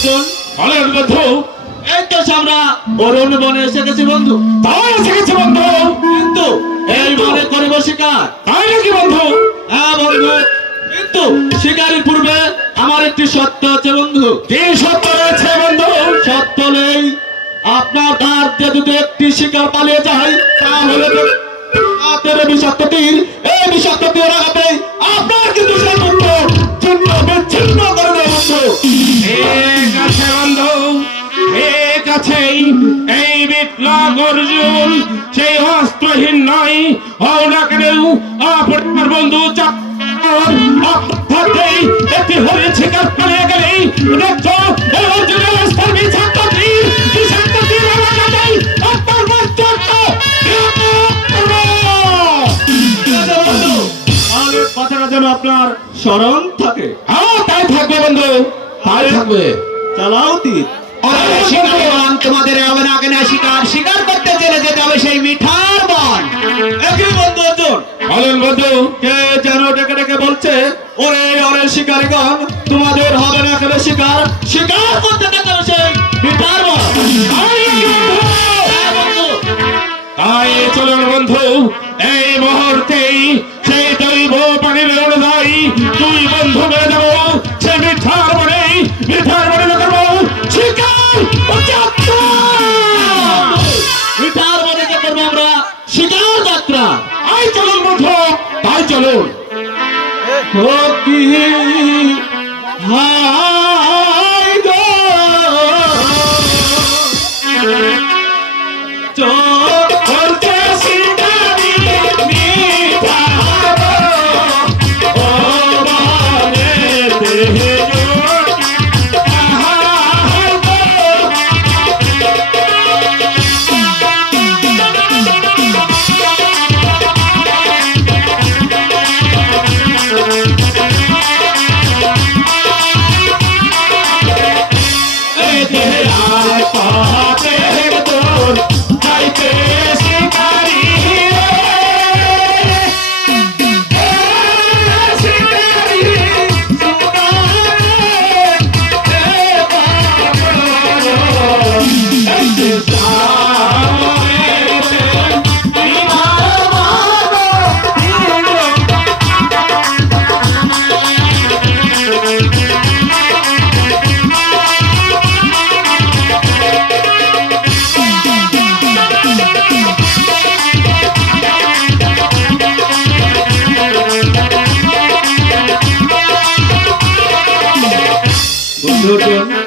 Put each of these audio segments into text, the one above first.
অর্জুন, বলেন বন্ধু। এই তো আমরা অরণ্য বনে এসে গেছি বন্ধু। তাই এসে গেছে বন্ধু, কিন্তু এই বনে করিব শিকার। তাই নাকি বন্ধু? হ্যাঁ বন্ধু, কিন্তু শিকারের পূর্বে আমার একটি সত্য আছে বন্ধু। কি সত্য রয়েছে বন্ধু? সত্য নেই, আপনার ধার দিয়ে যদি একটি শিকার পালিয়ে যায় তাহলে হাতের বিষাক্ত তীর, এই বিষাক্ত তীর আঘাতে আপনার কিন্তু সেই পুত্র ছিন্ন বিচ্ছিন্ন করে দেবে বন্ধু। ঠিক আছে বন্ধু, ঠিক আছে। এই বিপ্লব অর্জুন সেই অস্ত্রহীন নয়, হও না কেন আপনার বন্ধু থাকতেই একটি হরিণ শিকার পালিয়ে গেলেই দেখছো এই অর্জুনের অস্ত্রের বিষাক্ত তীর, বিষাক্ত তীর আঘাতেই আপনার বন্ধু। বন্ধু, আর কথাটা যেন আপনার স্মরণ থাকে। হ্যাঁ তাই থাকবে বন্ধু, তাই থাকবে। চালাও তীর। তোমাদের হবে না কেন শিকার শিকার করতে চলে যেতে হবে সেই মিঠার বন। একই বন্ধু অর্জুন, বলেন বন্ধু। কে যেন ডেকে ডেকে বলছে, ওরে ওরে শিকারীগণ, তোমাদের হবে না কেন শিকার, শিকার করতে যেতে হবে সেই মিঠার বন। হ্যাঁ বন্ধু, তাই চলুন বন্ধু, এই মুহূর্তেই সেই দৈব পানির অনুযায়ী দুই বন্ধু মিলে যাবো সে মিঠার বনে, মিঠার বনে করবো শিকার ও যাত্রা। মিঠার বনে যে করবো আমরা শিকার যাত্রা। তাই চলুন বন্ধু, তাই চলুন। ও কি হায় গো, চোখ বলতে শিকারি মিঠার ও বনে দেহে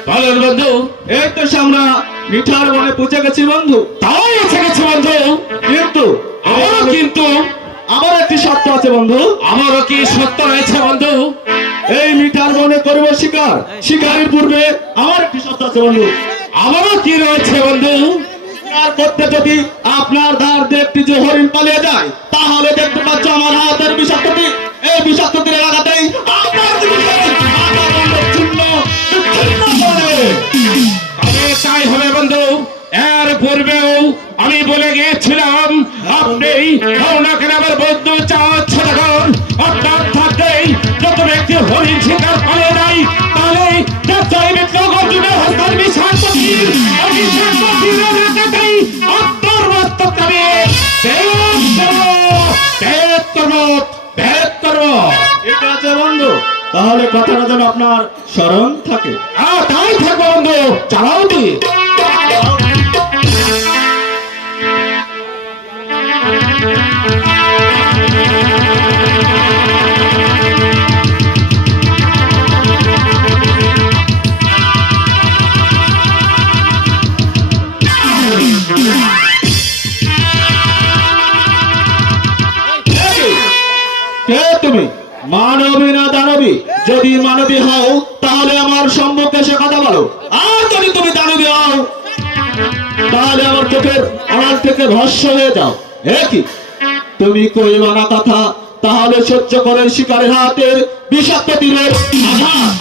বলেন বন্ধু। এই তো আমরা মিঠার বনে পৌঁছে গেছি বন্ধু। তাই এসে গেছে বন্ধু, কিন্তু কিন্তু আমার একটি শর্ত আছে বন্ধু। আমারও কি সত্য রয়েছে বন্ধু? এই মিঠার বনে করবো শিকার, শিকারের পূর্বে আমার একটি শর্ত আছে বন্ধু। আমারও কি রয়েছে বন্ধু? শিকার করতে যদি আপনার ধার দিয়ে একটি যে হরিণ পালিয়ে যায় তাহলে দেখতে পাচ্ছ আমার হাতের বিষাক্ত তীর, এই বিষাক্ত তীরের আঘাতেই আপনার কিন্তু সেই আঘাত বন্ধু ছিন্ন বিচ্ছিন্ন করে দেবে। তবে তাই হবে বন্ধু। এর পূর্বেও আমি বলে গিয়েছিলাম আপনি ওনাকে আমার বন্ধু চাচ্ছে যখন অর্থাৎ থাকতেই যত ব্যক্তি হরিণ শিকার পালিয়ে যায় তাহলে নিশ্চয়ই বিপ্লব অর্জুনের হস্তের বিষাক্ত তীর, বিষাক্ত তীরের আঘাতেই আপনার মস্তক যাবে। ঠিক আছে বন্ধু, তাহলে কথাটা যেন আপনার স্মরণ থাকে। তাই থাকবো বন্ধু, চালাও তুই। কে তুমি, মানবী না দানবী? যদি মানবী হও তাহলে আমার সম্মুখে সে কথা বলো, আর যদি তুমি দানবী হও তাহলে আমার চোখের আড়াল থেকে ভস্য হয়ে যাও। কি তুমি কইবা না কথা, তাহলে সহ্য করে শিকারের হাতের বিষাক্ত তীরের আঘাত।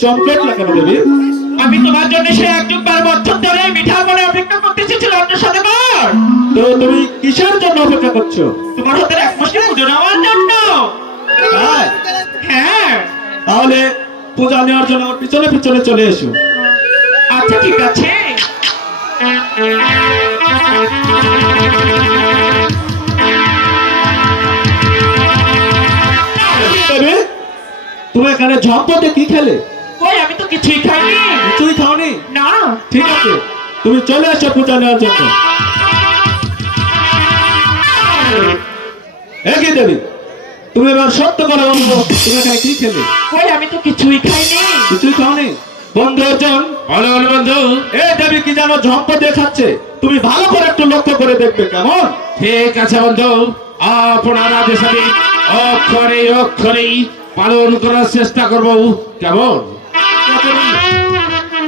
চমকাটলা কেন দেবী? আমি তোমার জন্য সে 1 বছর ধরে মিঠার মনে অপেক্ষা করতেছি ছিল অন্য সদাগর। তো তুমি কিসের জন্য অপেক্ষা করছো? তোমার হাতের এক মুষ্টি পুজো নেওয়ার জন্য। তাই? হ্যাঁ, তাহলে পূজা নেওয়ার জন্য আমার পিছনে পিছনে চলে এসো। আচ্ছা ঠিক আছে। দেবী, তুমি এখানে ঝম্পতে কি খেলে? কই আমি তো কিছুই খাইনি। কিছুই খাওনি? না, ঠিক আছে, তুমি চলে এসো পূজা নেওয়ার জন্য। একই দেবী, তুমি এবার সত্য করে বলো, তুমি এখানে কি খেলে? কই আমি তো কিছুই খাইনি। কিছুই খাওনি? বন্ধু অর্জুন, বলো বলো বন্ধু। এ দেবী কি জানো ঝম্প দেখাচ্ছে, তুমি ভালো করে একটু লক্ষ্য করে দেখবে, কেমন? ঠিক আছে বন্ধু, আপনার আদেশ আমি অক্ষরে অক্ষরেই পালন করার চেষ্টা করব, কেমন?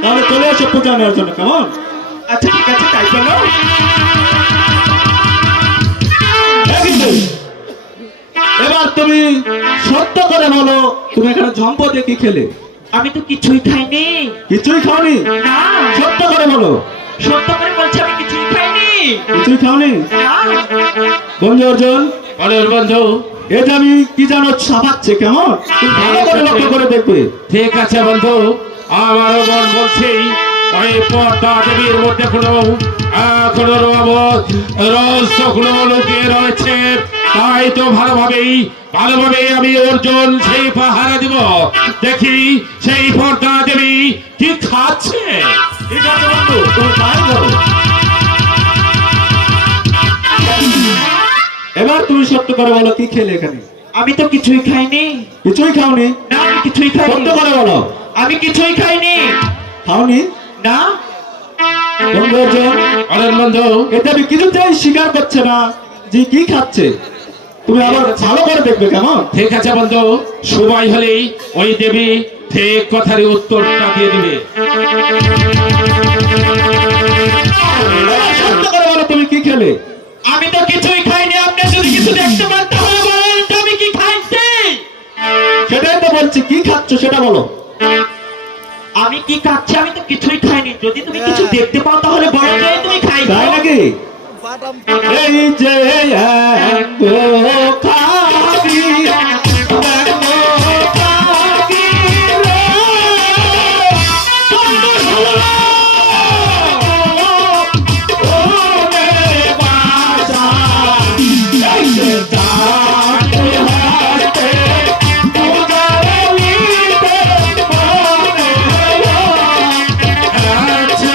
তাহলে চলে এসো পূজা নেওয়ার জন্য, কেমন? আচ্ছা ঠিক আছে, তাই চলো। একই দেবী, এবার তুমি সত্য করে বলো, তুমি এখানে ঝম্প কি খেলে? আমি তো কিছুই খাইনি। কিছুই খাওনি? না, সত্য করে বলো। সত্য করে বলছি আমি কিছুই খাইনি। কিছুই খাওনি? না, বন্ধু অর্জুন, বলো বন্ধু। এ যে আমি কি জানো ছাপাচ্ছে, কেমন? তুমি ভালো করে লক্ষ্য করে দেখবে। ঠিক আছে বন্ধু, আমারও মন বলছি ওই পদ্মা দেবীর মধ্যে কোনো রহস্য কোনো লুকিয়ে রয়েছে। তাই তো ভালোভাবেই আমি অর্জুন সেই পাহারা দিব, দেখি সেই পদ্মা দেবী কি খাচ্ছে। ঠিক আছে বন্ধু, তুমি তাই করো। এবার তুমি সত্য করে বলো, কি খেলে এখানে? আমি তো কিছুই খাইনি। কিছুই খাওনি? না, আমি কিছুই সত্য খাইনি। করে বলো। আমি কিছুই খাইনি। খাওনি? না, বন্ধু অর্জুন, বলেন বন্ধু। এটা আমি কিছুতেই স্বীকার করছে না যে কি খাচ্ছে, তুমি আবার ভালো করে দেখবে, কেমন? ঠিক আছে বন্ধু, সময় হলেই ওই দেবী ঠিক কথারই উত্তরটা দিয়ে দিবে। এবার সত্য করে বলো, তুমি কি খেলে? আমি তো কিছুই খাইনি। আপনি যদি কিছু দেখতে পান তাহলে বলেন তো আমি কি খাইছি। সেটাই তো বলছি, কি খাচ্ছ সেটা বলো। আমি কি খাচ্ছি? আমি তো কিছুই খাইনি। যদি তুমি কিছু দেখতে পাও তাহলে বলো যে তুমি খাইছো। তাই নাকি? এই যে খাবি, খাবি রে, ও রে বাসা, এই যে জানতে হাতে, উদারিতে মনে আছে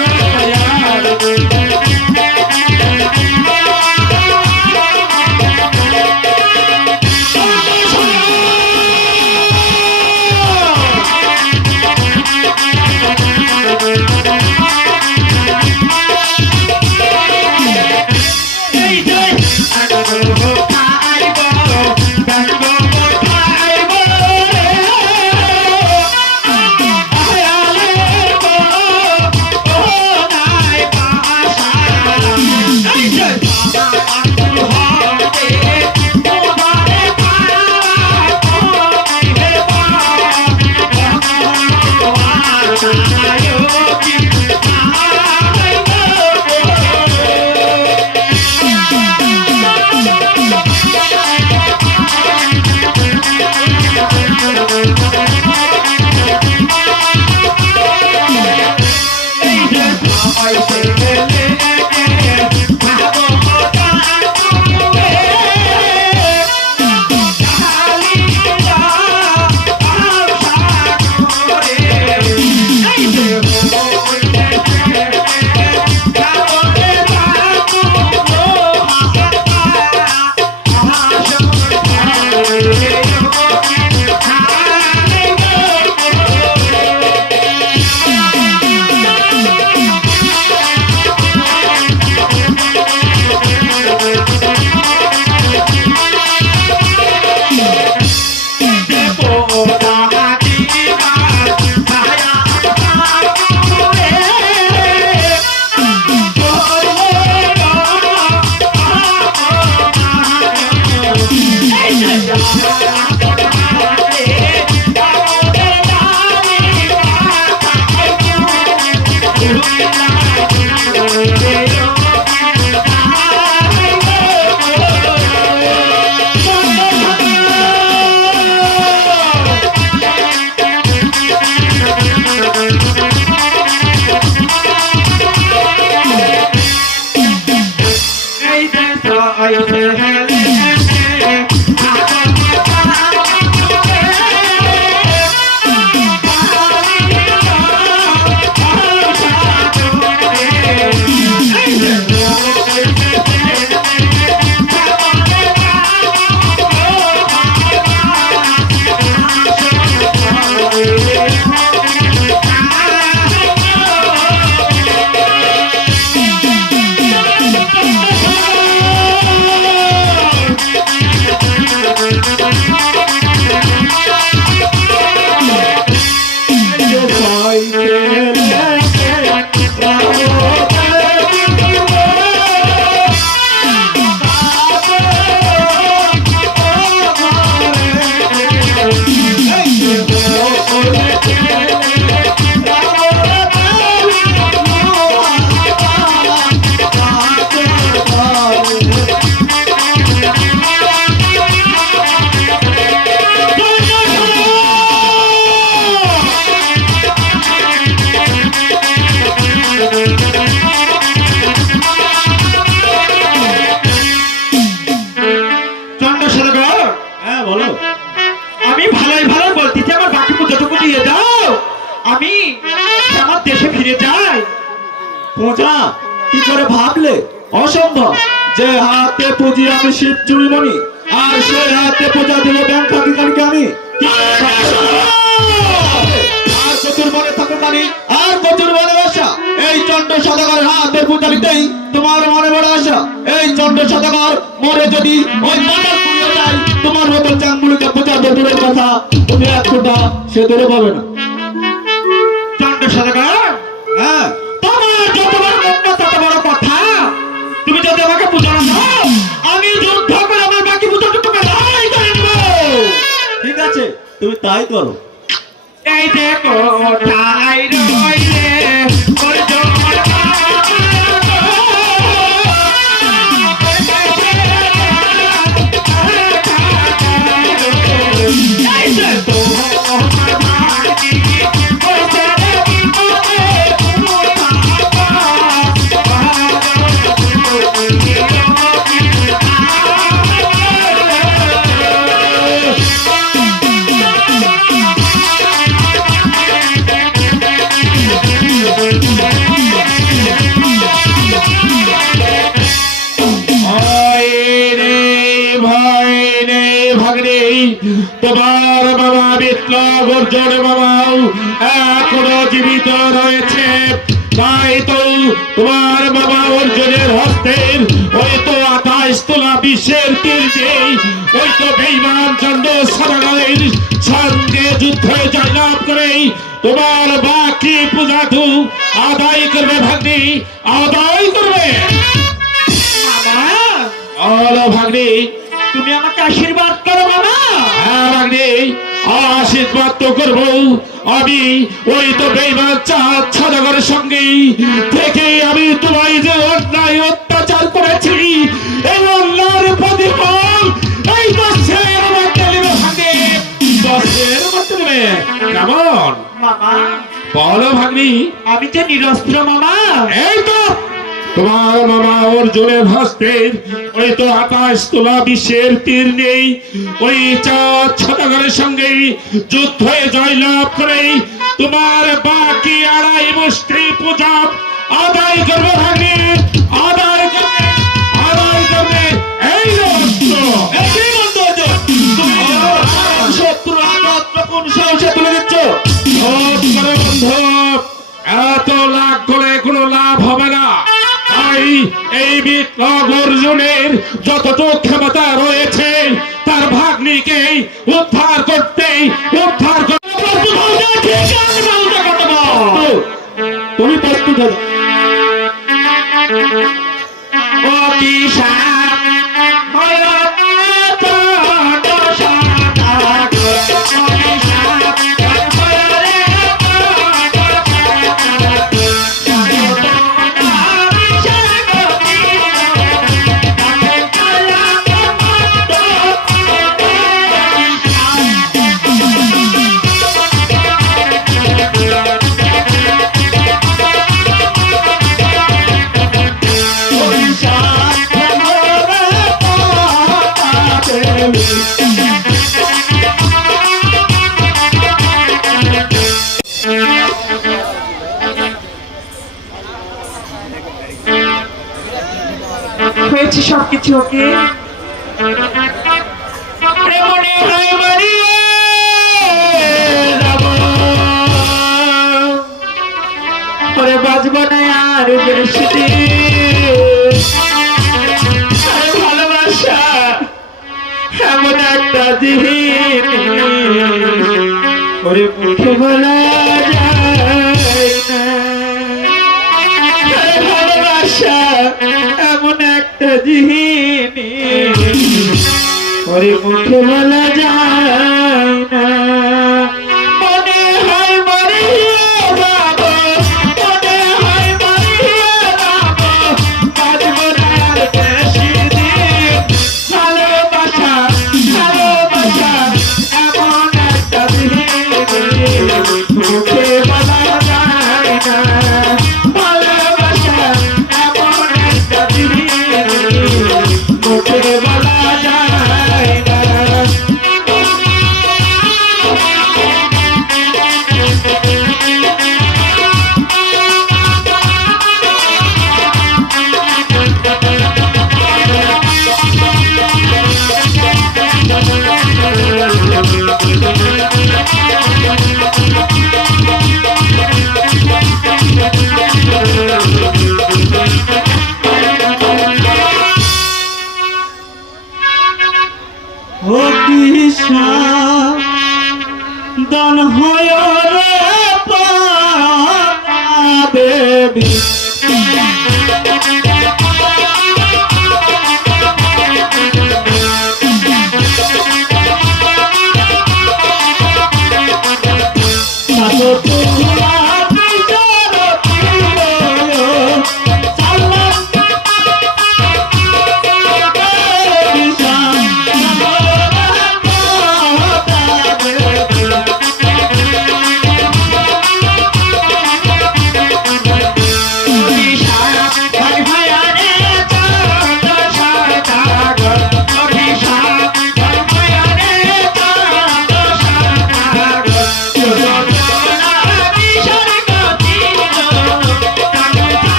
यार। পূজা কি করে ভাবলে? অসম্ভব যে হাতে পুজি আমি শিব চুরিমণি, আর সে হাতে পূজা দিল ব্যাংক আধিকারিকে আমি। আর চতুর মনে থাকো কানি, আর প্রচুর ভালোবাসা। এই চন্ড সদাগরের হাতে পূজা দিতেই তোমার মনে বড় আশা। এই চন্ড সদাগর মরে যদি ওই মাথার পুড়িয়ে যায়, তোমার মতো চাঙ্গুলিকে পূজা দূরের কথা, তুমি এক ফোঁটা সে দূরে পাবে না। চন্ড সদাগর, হ্যাঁ, তোমার যত বড় মুখ না তত বড় কথা। তুমি যদি আমাকে পূজা না দাও, আমি যুদ্ধ করে আমার বাকি পূজাটুকু লড়াই করে নেব। ঠিক আছে, তুমি তাই করো। এই যে কোথায় রইলে ওর জোর এই যে তোমার বাবা বিপ্লব অর্জুন বাবাও এখনো জীবিত রয়েছে। তাই তো তোমার বাবা অর্জুনের হস্তের ওই তো 28 তোলা বিশ্বের তীরে ওই তো বেঈমান চন্ড সদাগরের সঙ্গে যুদ্ধে জয়লাভ করে তোমার বাকি পূজাটু আদায় করবে ভাগ্নি, আদায় করবে। ভাগ্নি, তুমি আমাকে আশীর্বাদ করো বাবা। হ্যাঁ ভাগ্নি, আশীর্বাদ তো করবো আমি। ওই তো বেঈমান চাঁদ সদাগরের সঙ্গে থেকে আমি তোমায় যে অন্যায় অত্যাচার করেছি, এই অন্যায়ের প্রতিফল এই 10-এর মধ্যে নেবে ভাগ্নি, 10-এর মধ্যে নেবে। কেমন মামা, বলো ভাগ্নি? আমি যে নিরস্ত্র মামা। এই তো তোমার মামা অর্জুনের হস্তের ওই তো 28 তোলা বিশ্বের তীর নেই, ওই চাঁদ সদাগরের সঙ্গে যুদ্ধে জয়লাভ করে তোমার বাকি 2.5 মুষ্টি পূজা আদায় করবে ভাগ্নি, আদায় করবে, আদায় করবে। এই অস্ত্র, এই বন্ধু অর্জুন, তুমি শত্রু আঘাত কোন সাহসে তুলে দিচ্ছ? সব করে বন্ধু, এত লাভ করে কোনো লাভ হবে না। তাই এই বিপ্লব অর্জুনের যতটুকু ক্ষমতা রয়েছে তার ভাগ্নিকে উদ্ধার করতে, উদ্ধার করতে তুমি প্রস্তুত হও। হয়েছে সবকিছু ওকে। মনে হয় মারিয়ে যাব, ওরে বাজবো না আর বেশি দিন। ভালোবাসা এমন একটা জিনিস, ওরে মুখে বলা যায় না। ভালোবাসা এমন একটা জিনিস, ওরে মুখে বলা যায় না। মনে হয় মরিয়ে যাব, মনে হয় মরিয়ে যাব, বাজবো না আর বেশি দিন। ভালোবাসা, ভালোবাসা এমন একটা জিনিস, মুখে বলা যায় না। ভালোবাসা এমন একটা জিনিস, মুখে বলা যায় না।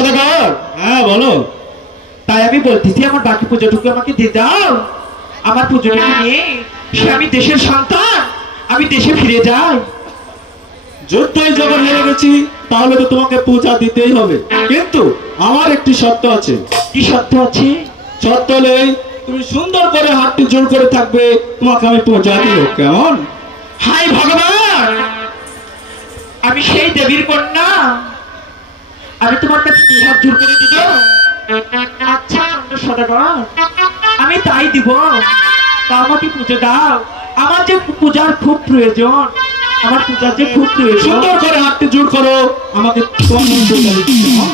সদাগর। হ্যাঁ বলো। তাই আমি বলতেছি আমার বাকি পুজোটুকু আমাকে দিয়ে দাও। আমার পুজোটুকু নিয়ে সে আমি দেশের সন্তান, আমি দেশে ফিরে যাই। যুদ্ধই যখন হেরে গেছি তাহলে তো তোমাকে পূজা দিতেই হবে, কিন্তু আমার একটি শর্ত আছে। কি সত্য আছে? শর্ত হলেই তুমি সুন্দর করে হাতটি জোর করে থাকবে, তোমাকে আমি পূজা দিব। কেমন? হাই ভগবান, আমি সেই দেবীর কন্যা, আমি তোমার কাছে দুই হাত জোর করে দিব। আচ্ছা চন্দ্র সদাগর, আমি তাই দিব। তা আমাকে পুজো দাও, আমার যে পূজার খুব প্রয়োজন, আমার পূজার যে খুব প্রয়োজন। সুন্দর করে হাতটি জোর করো, আমাকে তোমার পূজা দিতে। কেমন?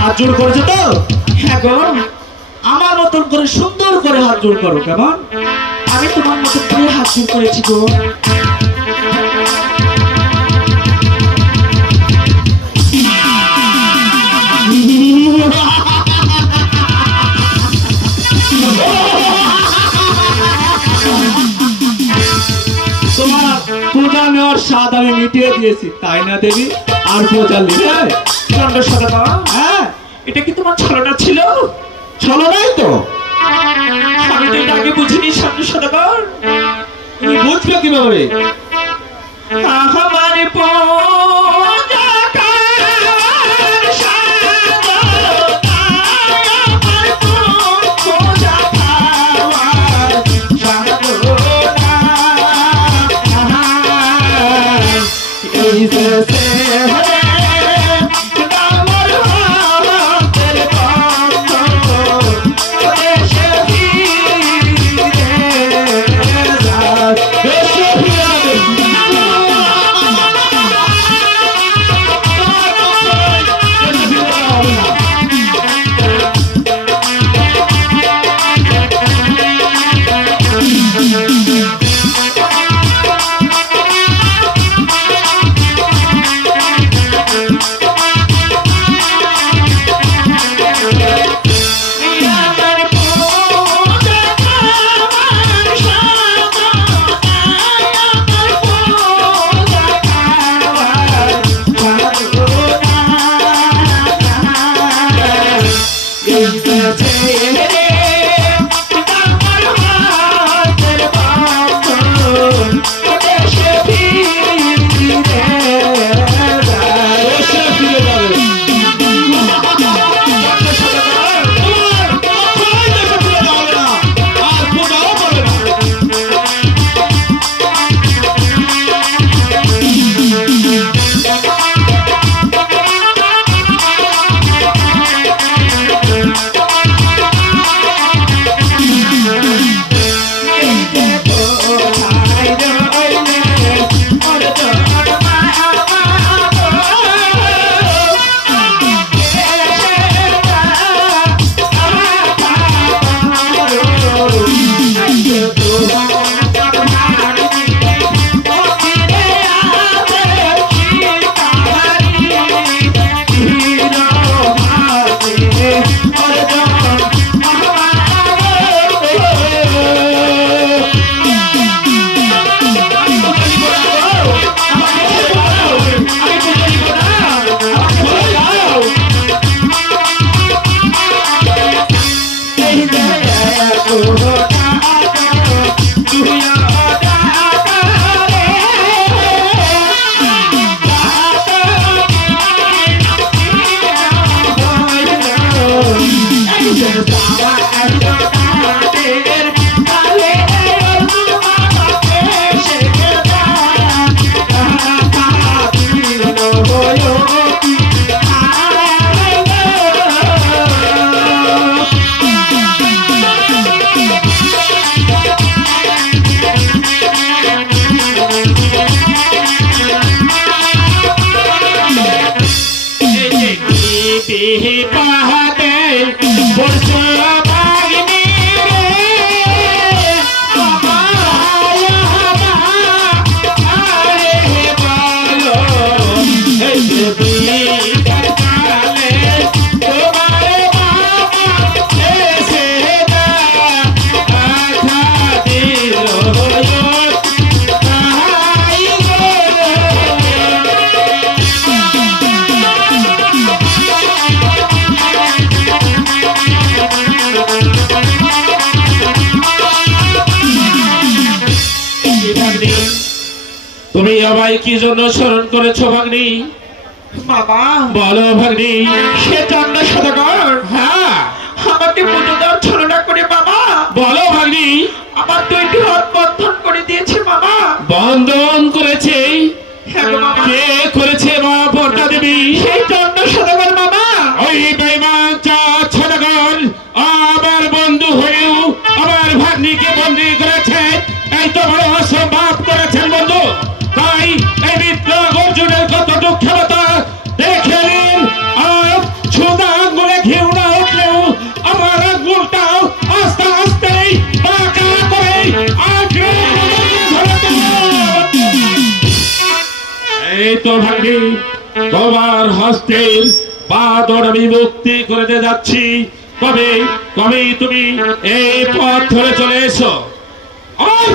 হাত জোর করেছো তো? হ্যাঁ গো, আমার মতন করে সুন্দর করে হাত জোর করো। কেমন? আমি তোমার মতো করে হাত জোর করেছি গো। তোমার পূজা নেওয়ার স্বাদ আমি মিটিয়ে দিয়েছি, তাই না দেবী? আর পূজা নিবে? চন্দ্র সদাগর, হ্যাঁ, এটা কি তোমার ছলনা ছিল? চলো নাই তো। আমি তো এটা আগে বুঝিনি চন্দ্র সদাগর। তুমি বুঝবে কিভাবে? আমার পূজা কার সাধনা, আমার পূজা পাওয়ার সাধনা। এই যে সেহরে নামর হাতের পক্ষ, দেশে ফিরে যায়। দেশে ফিরে যাবে। তুমি আমায় কি জন্য স্মরণ করেছো ভাগ্নি? বাবা বলো ভাগ্নি। সে চন্দ্র সদাগর হ্যাঁ আমাকে পুজো দেওয়ার ছলনা করে বাবা বলো ভাগ্নি। আমার দুইটি হাত বন্ধন করে দিয়েছে বাবা। বন্ধন করেছে? হ্যাঁ গো বাবা, কে করেছে মা পর্দা দেবী? সেই চন্দ্র সদাগর বাবা। ওই বেঈমান চাঁদ সদাগর আমার বন্ধু হয়েও আমার ভাগ্নিকে বন্দী করেছে। এই তো বড় অসম্ভব করেছেন বন্ধু। তাই এই মিত্র অর্জুনের কত দুঃখবতা দেখে নিন। আর সুদা আঙ্গুলে ঘিউ না উঠলেও আমার আঙ্গুলটাও আস্তে আস্তে বাঁকা করে আঁকড়ে ধরে দেব। এই তো ভাগ্নি তোমার হস্তের বাঁধন আমি মুক্তি করে দিয়ে যাচ্ছি। কবে কবে তুমি এই পথ ধরে চলে এসো। আর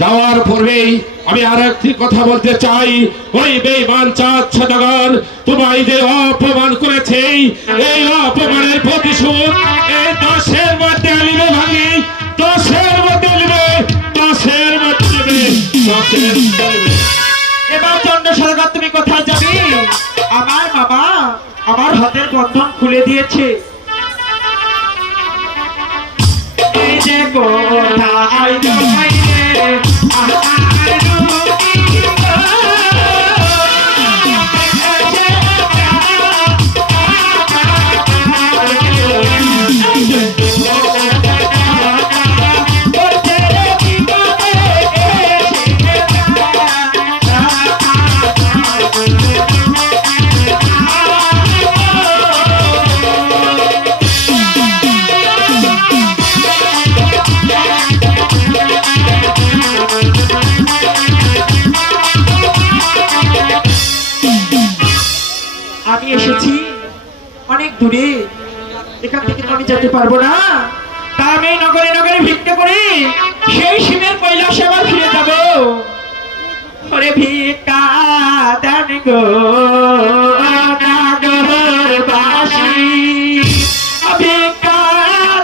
যাওয়ার পূর্বেই আমি আর একটি কথা বলতে চাই। ওই বেঈমান চাঁদ সদাগর তোমায় যে অপমান করেছে, এই অপমানের প্রতিশোধ এই 10-এর মধ্যে নিবে ভাঙি। 10-এর মধ্যে নিবে, 10-এর মধ্যে নিবে, 10-এর মধ্যে নিবে। এবার চন্দ্র সদাগর তুমি কোথায় যাবি? আমার বাবা আমার হাতের বন্ধন খুলে দিয়েছে। এই যে কোথায় যাইলে আমার রূপী গো, আমি এসেছি অনেক দূরে, এখান থেকে তো আমি যেতে পারবো না। তা আমি নগরে নগরে ভিক্ষা করে সেই শিবের কৈলাসে আবার ফিরে যাব। ওরে ভিক্ষা দেন গো নাগরবাসী, ভিক্ষা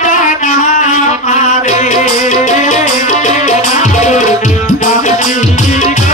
দেন আমারে নাগরবাসী গো।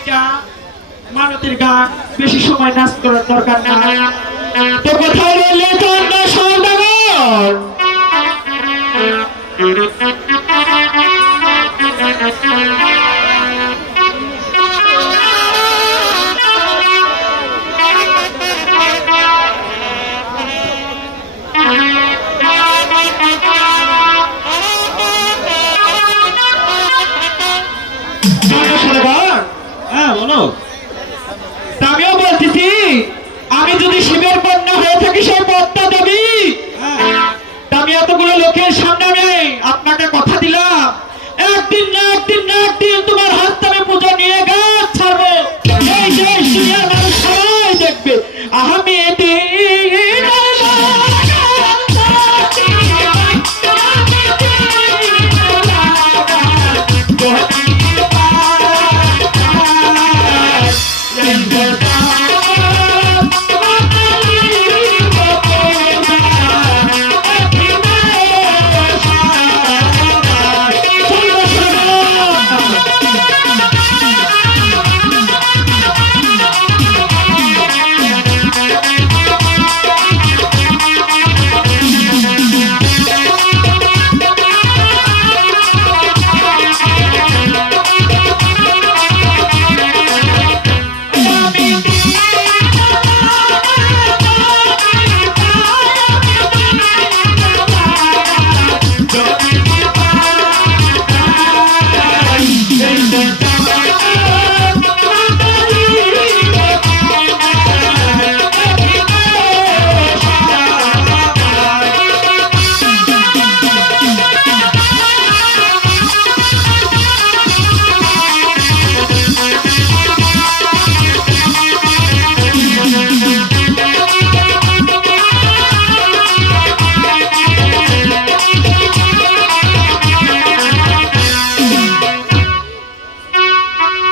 এটা মানতের গান, বেশি সময় নাচ করার দরকার নাই। তো কোথায় রইলে তোমরা সওদাগর? হ্যাঁ বলো। তা আমিও বলতেছি, আমি যদি শিবের কন্যা হয়ে থাকি সেই পদ্মা দেবী, তা আমি এতগুলো লোকের সামনে আমি আপনাকে কথা দিলাম, একদিন না একদিন না একদিন তোমার হাত আমি পুজো নিয়ে গাছ ছাড়বো। এই দেশ দুনিয়ার মানুষ সবাই দেখবে আমি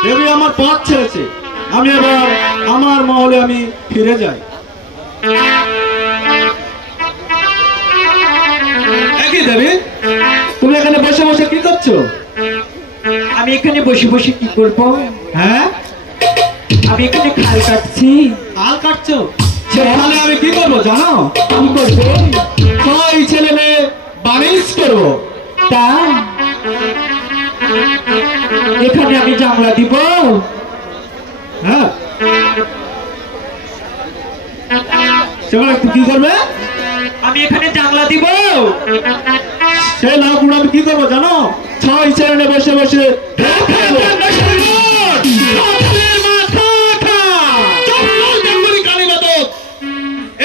দেবী আমার পথ ছেড়েছে, আমি এবার আমার মহলে আমি ফিরে যাই। একই দেবী, তুমি এখানে বসে বসে কি করছো? আমি এখানে বসে বসে কি করবো? হ্যাঁ, আমি এখানে খাল কাটছি। হাল কাটছো? তাহলে আমি কি করবো জানো? কি করবো? ছয় ছেলে মেয়ে বানিশ করবো। তা এখানে আমি জানলা দিব? হ্যাঁ, সেগুলো একটু কি করবে? আমি এখানে জানলা দিব? সে লাভগুলো আমি কি করবো জানো? ছয় ছেলে বসে বসে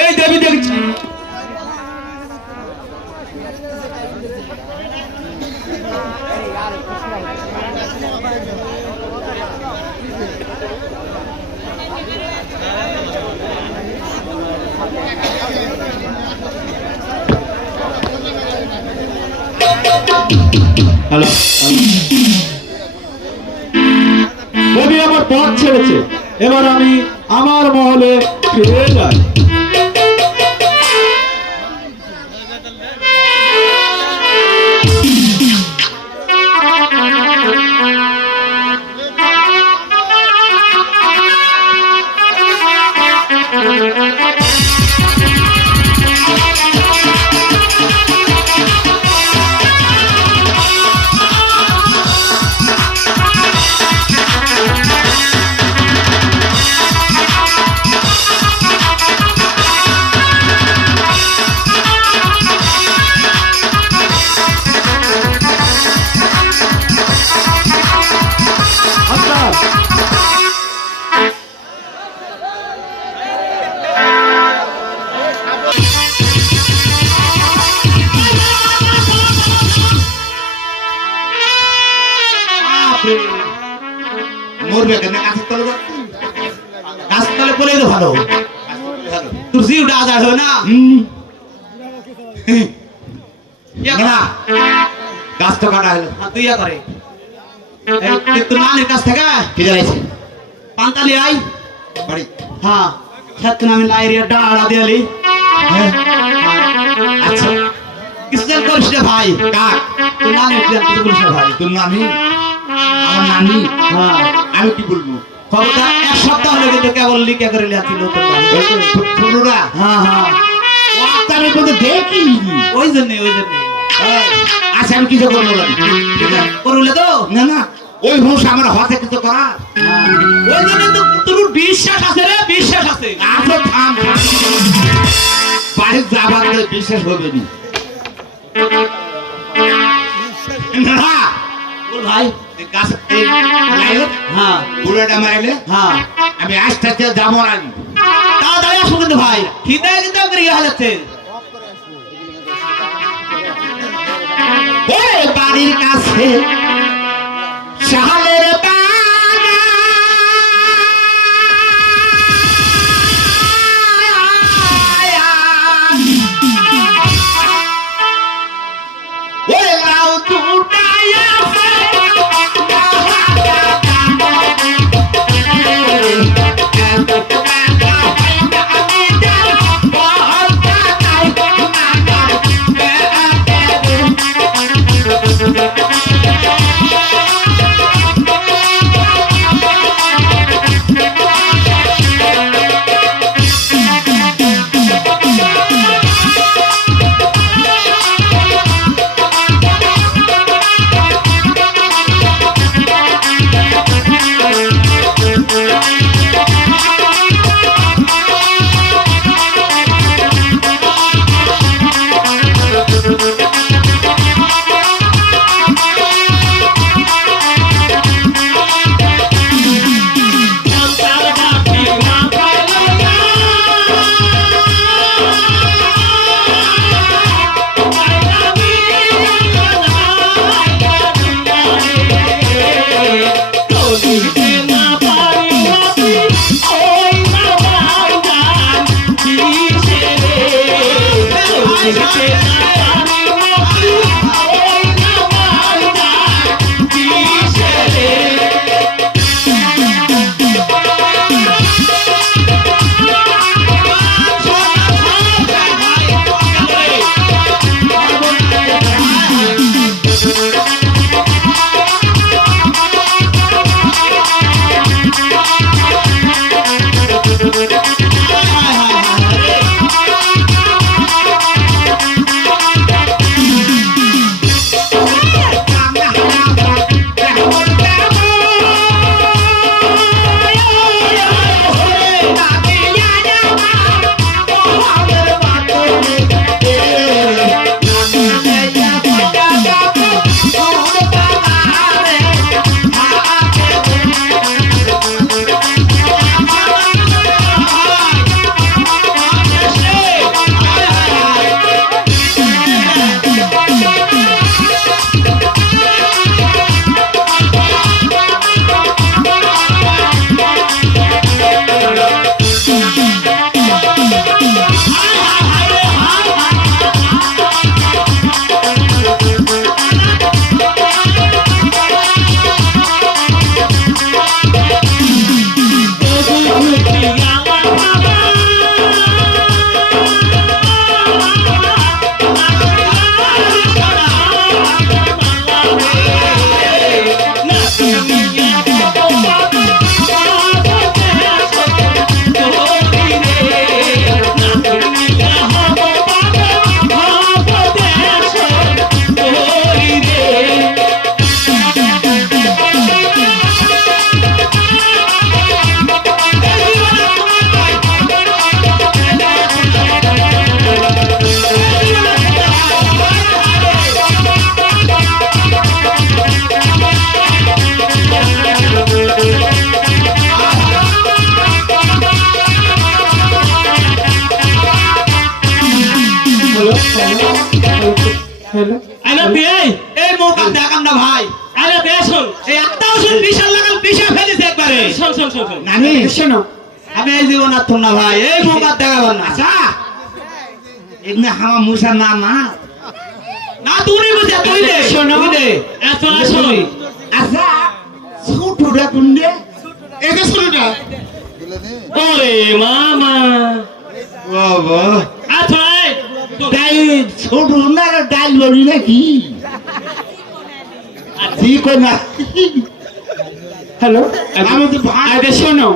এই দেবী দেখছি হ্যালো, দেবী আমার পথ ছেড়েছে, এবার আমি আমার মহলে ফিরে যাই। মরবে কেন? গাছের তলে পড়ে তো ভালো, তোর জিউটা আজাদ হবে না। না, গাছ তো কাটা হলো। তুই ইয়া করে তোর নানির কাছ থেকে কি জানাইছে পান্তালি আই বাড়ি। হ্যাঁ, ছাত্র আমি লাইরিয়া ডাড়া দিয়ালি। আচ্ছা, কিছু যেন করিস রে ভাই। কাক তোর নানি কিছু করিস রে ভাই। তোর নানি? আমার নানি? হ্যাঁ, আমি কি বলবো? খবরদার এক সপ্তাহ হলে কিন্তু কেবল লিখে করে লিয়াছিল ছোটরা হ্যাঁ হ্যাঁ আমি কিন্তু দেখি ওই জন্য আচ্ছা আমি কিছু করবো না করলে তো না না ওই হুঁশ আমার হাতে কিছু করা ওই জন্য তো তোর বিশ্বাস আছে রে বিশ্বাস আছে আচ্ছা থাম থাম। বাড়ির যাবার বিশেষ হবে না বল ভাই এই গাছ এই লাইলে হ্যাঁ বুড়োটা মারলে হ্যাঁ আমি আস্তে আস্তে যাবো না তাড়াতাড়ি আসো কিন্তু ভাই খিদে কিন্তু করে হালাচ্ছে ওই বাড়ির কাছে শালের বাগান। ওই লাউ দুটাই আছে, আরে বিয়াই এই মৌকা দেখাম না ভাই আরে বে শোন এই একটা ওষুধ বিশাল লাগাল বিশা ফেলেছে একবারে শোন শোন শোন শোন। নানি শোনো আমি এই জীবন আর না ভাই এই মৌকা দেখাবো না আচ্ছা এমনি আমার মুসা না মা না তুই বুঝে তুই দে শোনো। তুই দে এত শোনো আচ্ছা ছোটরা কুন্ডে এটা শুনুটা ওরে মামা বাবা আচ্ছা তাই ছোট না ডাল বড়ি নাকি ঠিক না হ্যালো আমি তো ভাই আরে শোনো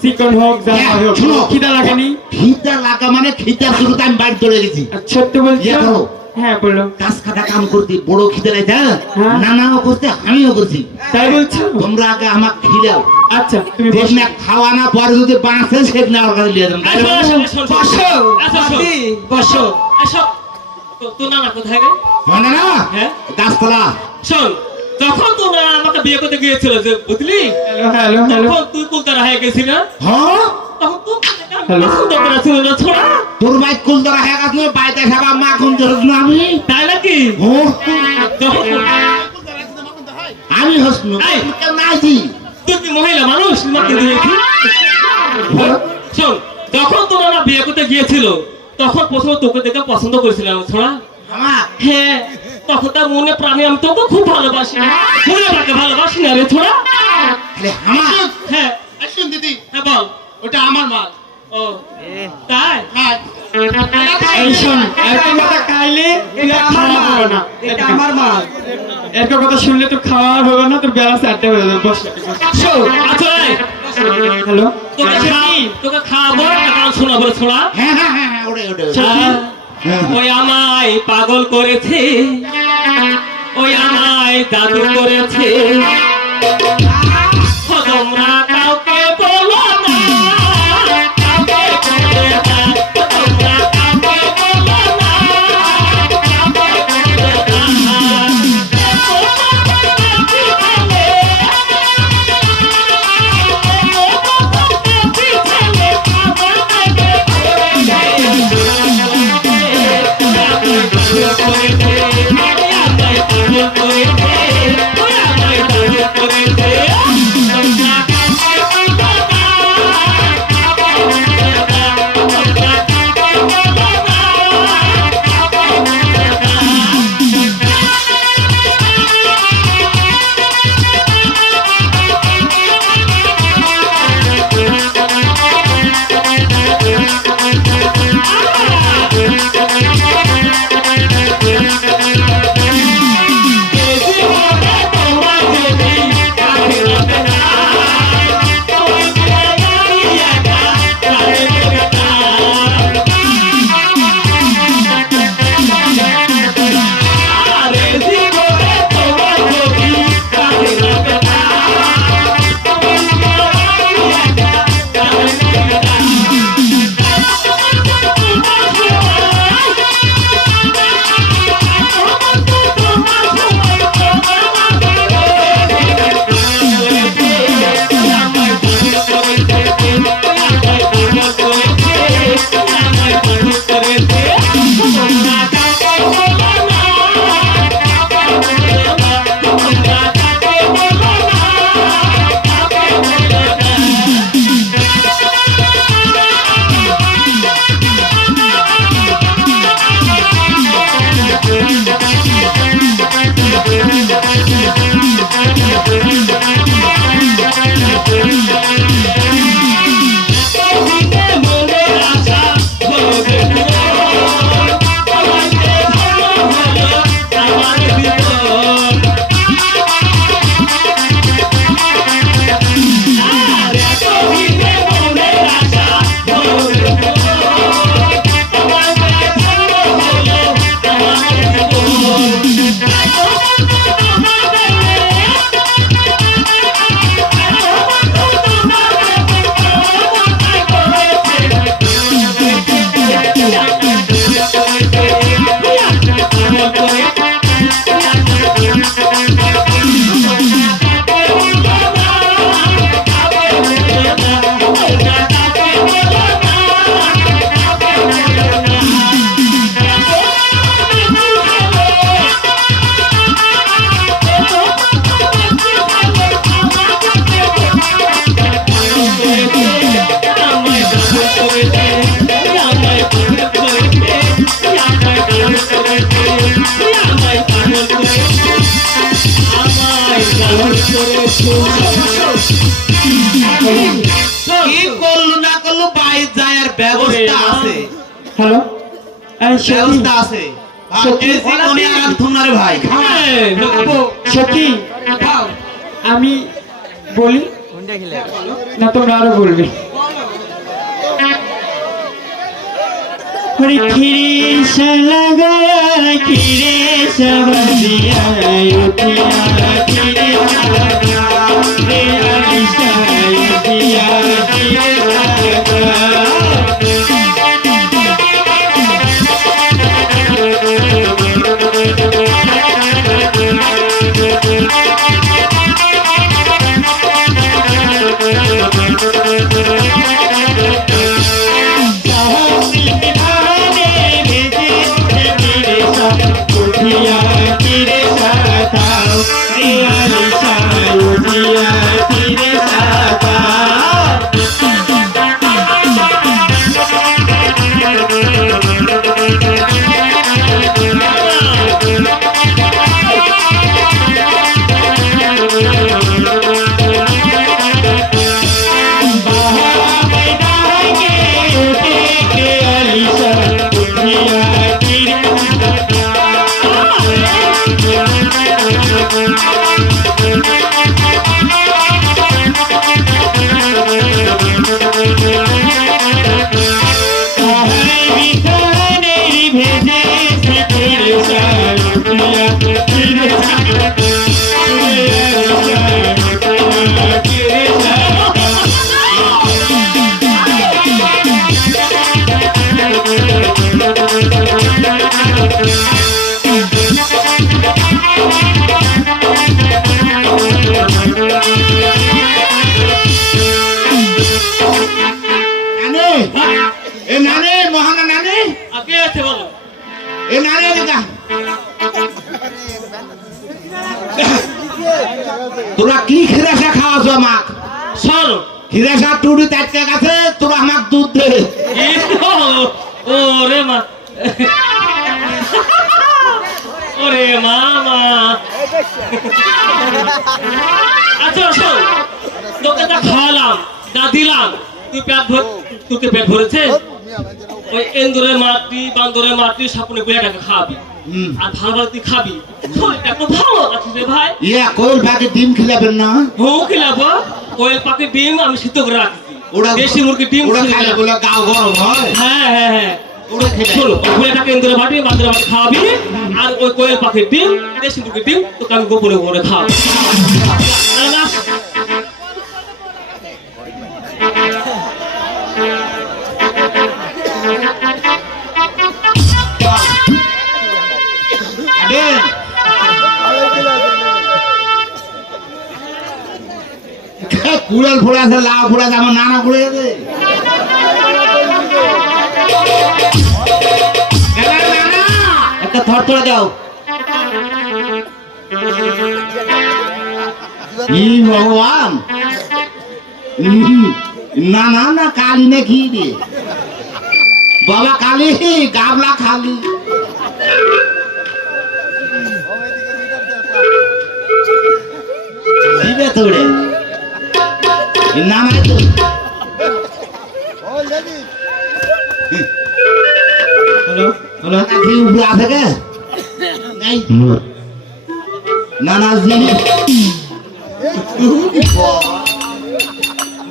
চিকন হোক যা হ্যাঁ, হোক শোনো। খিদা লাগেনি খিদা লাগা মানে খিদা শুরুতে আমি বাড়ি চলে গেছি সত্যি বলছো ইয়ে করো। হ্যাঁ বলো কাজ কাটা কাম করতে বড় খিদে নাই হ্যাঁ। নানাও করতে আমিও করছি তাই বলছো তোমরা আগে আমাকে খিলাও আচ্ছা তুমি বসো। দেখনা খাওয়া না পরে যদি বাঁচে সেখানে আমার কাছে লিয়ে দেন বসো মাসি, বসো তোর নানা কোথায় গে? না না হ্যাঁ? গাছতলা শোন, যখন তোর নানা আমাকে বিয়ে করতে গিয়েছিল যে বুঝলি, হ্যালো হ্যালো তখন তুই কুলতারা হয়ে গেছিল না? হ্যাঁ তখন তুই আমি হ্যালো। পছন্দ করেছিল না ছোড়া? তোর বাইক কুল ধরা হ্যাঁ গাছ নিয়ে বাইতে খাবা মা কোন ধরছ না আমি তাই নাকি? ও যখন আমি হসন এই। কেউ নাইছি তুই কি মহিলা মানুষ নাকি দেখি? শোন, যখন তোর নানা বিয়ে করতে গিয়েছিল তখন প্রথমে তোকে দেখে পছন্দ করেছিলাম ছোড়া। আমার হ্যাঁ, তখন তার মনে প্রাণে আমি তোকে খুব ভালোবাসি, মনে তাকে ভালোবাসি না রে ছোড়া। খালি আমার হ্যাঁ আসুন দিদি, হ্যাঁ বল। ওটা আমার মাল। ও তাই? হ্যাঁ, এই শোন এত কথা খাইলে এটা আমার মাল না এটা আমার মাল এত কথা শুনলে তো খাওয়া হবে না তোর বেলা 4টা হয়ে যাবে বস আচ্ছা এই, হ্যালো তোকে খাওয়াবো না গান শোনাবো ছোড়া। হ্যাঁ হ্যাঁ হ্যাঁ হ্যাঁ, ওটাই ওটাই ওই আমায় পাগল করেছে, ওই আমায় জাদু করেছে, ও তোমরা কাউকে বলো না, কাউকে বলো না, ও তোমরা কাউকে বলো না, কাউকে বলো না। কি করলু না করলু বাইরে যায় আর ব্যবস্থা আছে হ্যালো এই ব্যবস্থা আছে আর এই জীবনে আর তোমরা রে ভাই সখী আমি বলি না, তোমরা আরো বলবে। अरे खिरे सा लगा खिरे सा बंदिया उठिया खिरे सा लगा रे अलिसा उठिया खिरे सा लगा তোরা কি খিরাসা খাওয়াছো আমাক? চল খিরাসা টুডি তাইতে গেছে, তোরা আমাক দুধ দে। ওরে মা ওরে মামা আচ্ছা শোন, তোকে তা খাওয়ালাম তা দিলাম, তোকে পেট ভরেছে? ওই এন্দুরের মাটি বান্দরের মাটি সাপুনে গুলাটাকে খাওয়াবি আর ভালো ভালো তুই খাবি, শরীরটা একটু ভালো আছে রে ভাই। ইয়া কোল ভাগে ডিম খিলাবেন না? খিলাবো কোয়েল পাখির ডিম আমি সিদ্ধ করে রাখছি, ওরা দেশি মুরগির ডিম ওরা খাইলে বলে গাও গরম হয়। হ্যাঁ হ্যাঁ হ্যাঁ ওরা খেলে শোনো, গুলাটাকে এন্দুরের মাটি বান্দরের মাটি খাওয়াবি আর ওই কোয়েল পাখির ডিম দেশি মুরগির ডিম তোকে আমি গোপনে গোপনে খাওয়াবো। কুড়াল ফোড়া আছে, লাউ ফোড়া আছে, আমার নানা ফোড়ে আছে। একটা থরথরে দাও। ই ভগবান, না না না কালি না কি রে বাবা, কালি গাবলা খালি। দিবে তোরে না না তো হ্যালো হ্যালো কি উপরে আছে কে নাই না না জি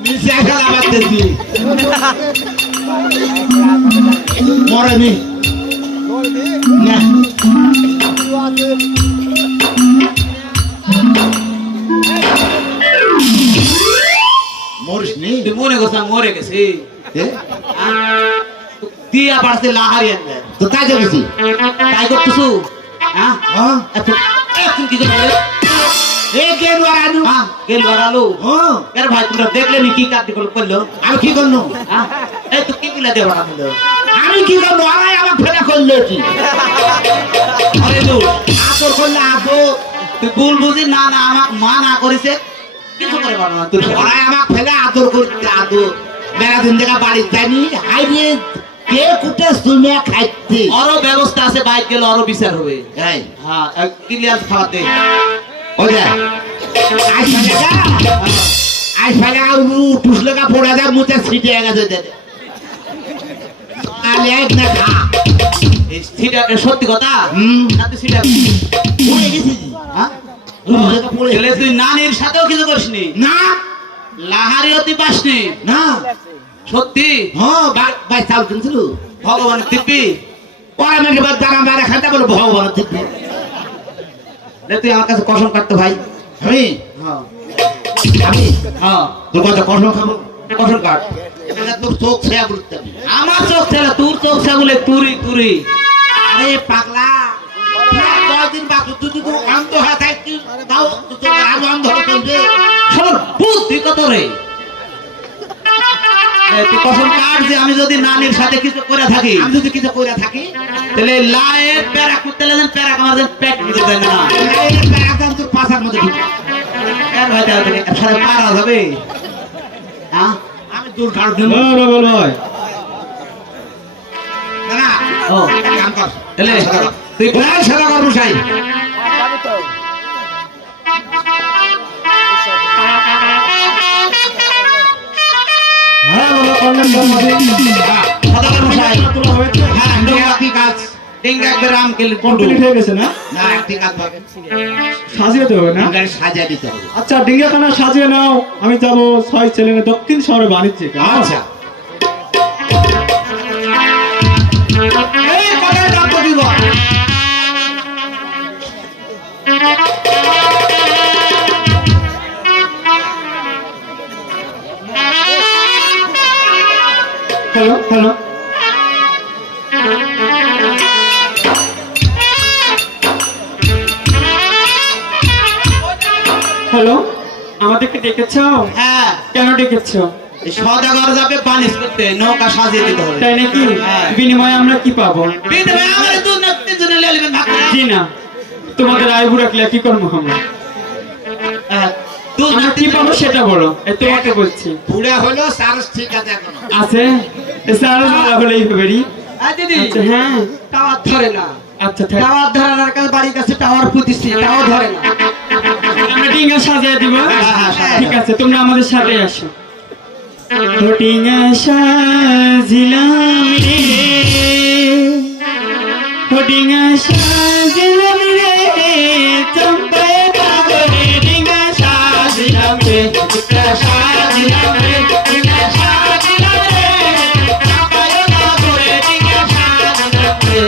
মিশে খেলা বাদতেছি মরে নি না মরিস নি তুই মনে করছ মরে গেছে, এ? দিয়া পারছে লাহারি আনবে, তো কাজ গেছি তাই করতেছু? হ্যাঁ হ্যাঁ এখন কি করে এ কেন আনু হ্যাঁ গেল বাড়ালো। হ্যাঁ আরে ভাই তোমরা দেখলে নি কি কাজ করলো? আমি কি করলো হ্যাঁ এই তো কি কিলা দিয়ে বাড়া দিল? আমি কি করলো আরাই আমার ফেরা করলো কি আরে লো আতর করলে আতর তুই ভুল বুঝি না না আমাক মা না করেছে কিছু করে পারবো না তুই। ওরাই আমার ফেলে আদর করতে আদর বেড়া দিন থেকে বাড়ি জানি হাইরে কে কুটে শুনে খাইতে আরো ব্যবস্থা আছে, বাইক গেলে আরো বিচার হবে। এই হ্যাঁ ক্লিয়ার খাওয়াতে ও যা আই ফেলে যা আই ফেলে আর টুসলে কা পড়া যা মুতে ছিটে গেছে দে আলে এক না খা এই সিটা সত্যি কথা হুম না তুই সিটা পড়ে গেছি হ্যাঁ টুসলেখা পড়ে তাহলে তুই নানির সাথেও কিছু করিসনি, না লাহারিও তুই পাসনি, না সত্যি হ্যাঁ ভাই চাউল কিনছিল ভগবানের দিব্যি। ওরা মেঘে বাদ দাঁড়া মারা খাতে বলে ভগবান দিব্যি রে তুই আমার কাছে কসম কাটতে ভাই। আমি হ্যাঁ আমি হ্যাঁ তোর কথা কষ্ট খাবো কসম কাট। এটা তোর চোখ ছেয়া বলতে হবে আমার চোখ ছেলে তোর চোখ ছাগুলে তুরি তুরি। আরে পাগলা তুই আর কয়দিন বাকি তুই তো অন্ধ হয়ে থাকছিস তাও তোর আরো অন্ধ হয়ে চলবে সবার বুদ্ধি কত রে। তুই কসম কাট যে আমি যদি নানির সাথে কিছু করে থাকি আমি যদি কিছু করে থাকি তাহলে লায়ে প্যারা করতে লাগেন, প্যারা আমার যেন পেট নিতে দেয় না। একদম তোর পাশার মধ্যে ঢুকে এর ভাই দেওয়া থেকে এর সাথে পারা যাবে? হ্যাঁ আমি দূর কাট দেব রবল ভাই না ও এক কাম কর তাহলে তুই ওই সাদা কর মশাই হ্যাঁ বাবা কর্নেল ধর্মাজি সদাগর মশাই। তোলা হয়েছে হ্যাঁ একটি কাজ ডিঙ্গা একবার রাম কেলে কমপ্লিট হয়ে গেছে না? না একটি কাজ পাবে সাজিয়ে দেবে না? গাড়ি সাজিয়ে দিতে হবে আচ্ছা ডিঙ্গাখানা সাজিয়ে নাও, আমি যাব 6 ছেলে নিয়ে দক্ষিণ শহরে বাণিজ্যে। আচ্ছা এই কটায় দাম তো দিব হ্যালো হ্যালো হ্যালো, আমাদেরকে ডেকেছ? হ্যাঁ কেন ডেকেছ? এই সদাগর যাবে বানিশ করতে, নৌকা সাজিয়ে দিতে হবে। তাই নাকি? হ্যাঁ। বিনিময়ে আমরা কি পাবো? বিধবা আমারে দুধ নাকতে জন্য লেলিবেন ভাগ করে। জি না, তোমাদের আইবু রাখলে কি করবো আমরা? হ্যাঁ, দুধ আমরা নাকতে কি পাবো সেটা বলো, এই তোমাকে বলছি। বুড়া হলো চার্জ ঠিক আছে এখনো আছে সারা হলেই হবে রি। দিদি আচ্ছা হ্যাঁ টাওয়ার ধরে না, আচ্ছা থাক, টাওয়ার ধরানোর কাছে বাড়ির কাছে টাওয়ার পুঁতিছি, টাওয়ার ধরে না। আমরা ডিঙ্গা সাজিয়ে দিব। হ্যাঁ, ঠিক আছে, তোমরা আমাদের সাথে আসো। ও ডিঙ্গা সাজিলাম রে, ও ডিঙ্গা সাজিলাম রে, চম্পায় বাগরে ডিঙ্গা সাজিলাম রে, ডিঙ্গা সাজিলাম রে, ডিঙ্গা সাজিলাম রে, চম্পায় বাগরে ডিঙ্গা সাজিলাম রে।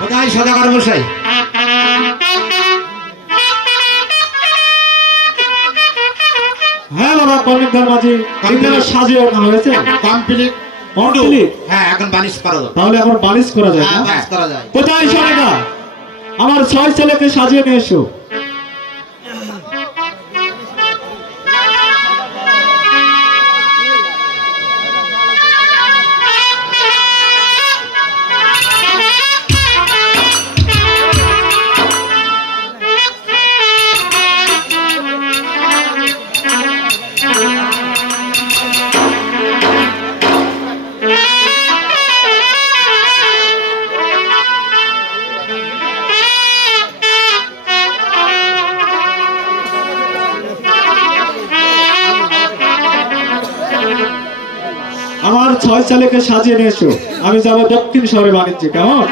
কোথায় সদাগর মশাই হ্যাঁ বাবা কর্নেল ধর্মাজি, ডিঙ্গাটা সাজিয়ে ওঠা হয়েছে। Complete Complete? হ্যাঁ এখন বানিশ করো তাহলে এখন বালিশ করা যায় হ্যাঁ, না? বাস করা যায়। কোথায় সরেগা? আমার 6 ছেলেকে সাজিয়ে নিয়ে এসো। ছয় ছেলেকে সাজিয়ে নিয়ে এসো, আমি যাবো দক্ষিণ শহরে বাণিজ্যে, কেমন?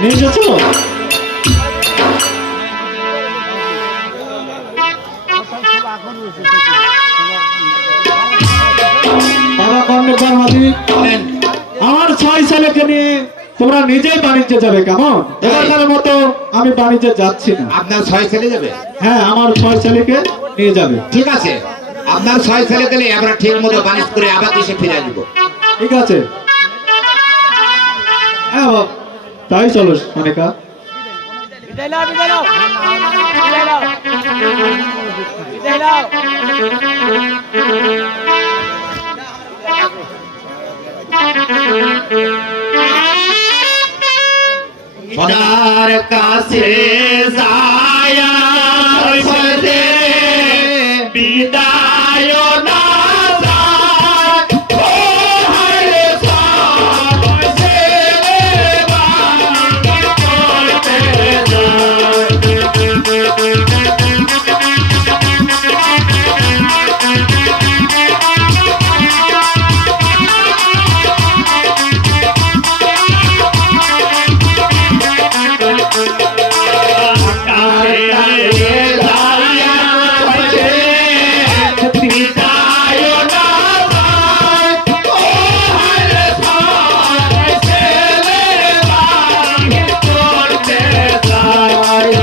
নিয়ে এসেছো? বাবা কর্ণধার হাজি, আমার ছয় ছেলেকে নিয়ে তোমরা নিজেই বাণিজ্যে যাবে, কেমন? এবারকার মতো আমি বাণিজ্যে যাচ্ছি না। আপনার 6 ছেলে যাবে? হ্যাঁ, আমার ছয় ছেলেকে নিয়ে যাবে। ঠিক আছে, আপনার 6 ছেলে গেলে আমরা ঠিক মতো বাণিজ্য করে আবার দেশে ফিরে দিব। ঠিক আছে, হ্যাঁ বাবা, তাই চলো অনেকা। খোদার কাছে যায়া পদে বিদায় না যায়, ও হায় সাত ছেলে বাণিজ্য করতে যায়।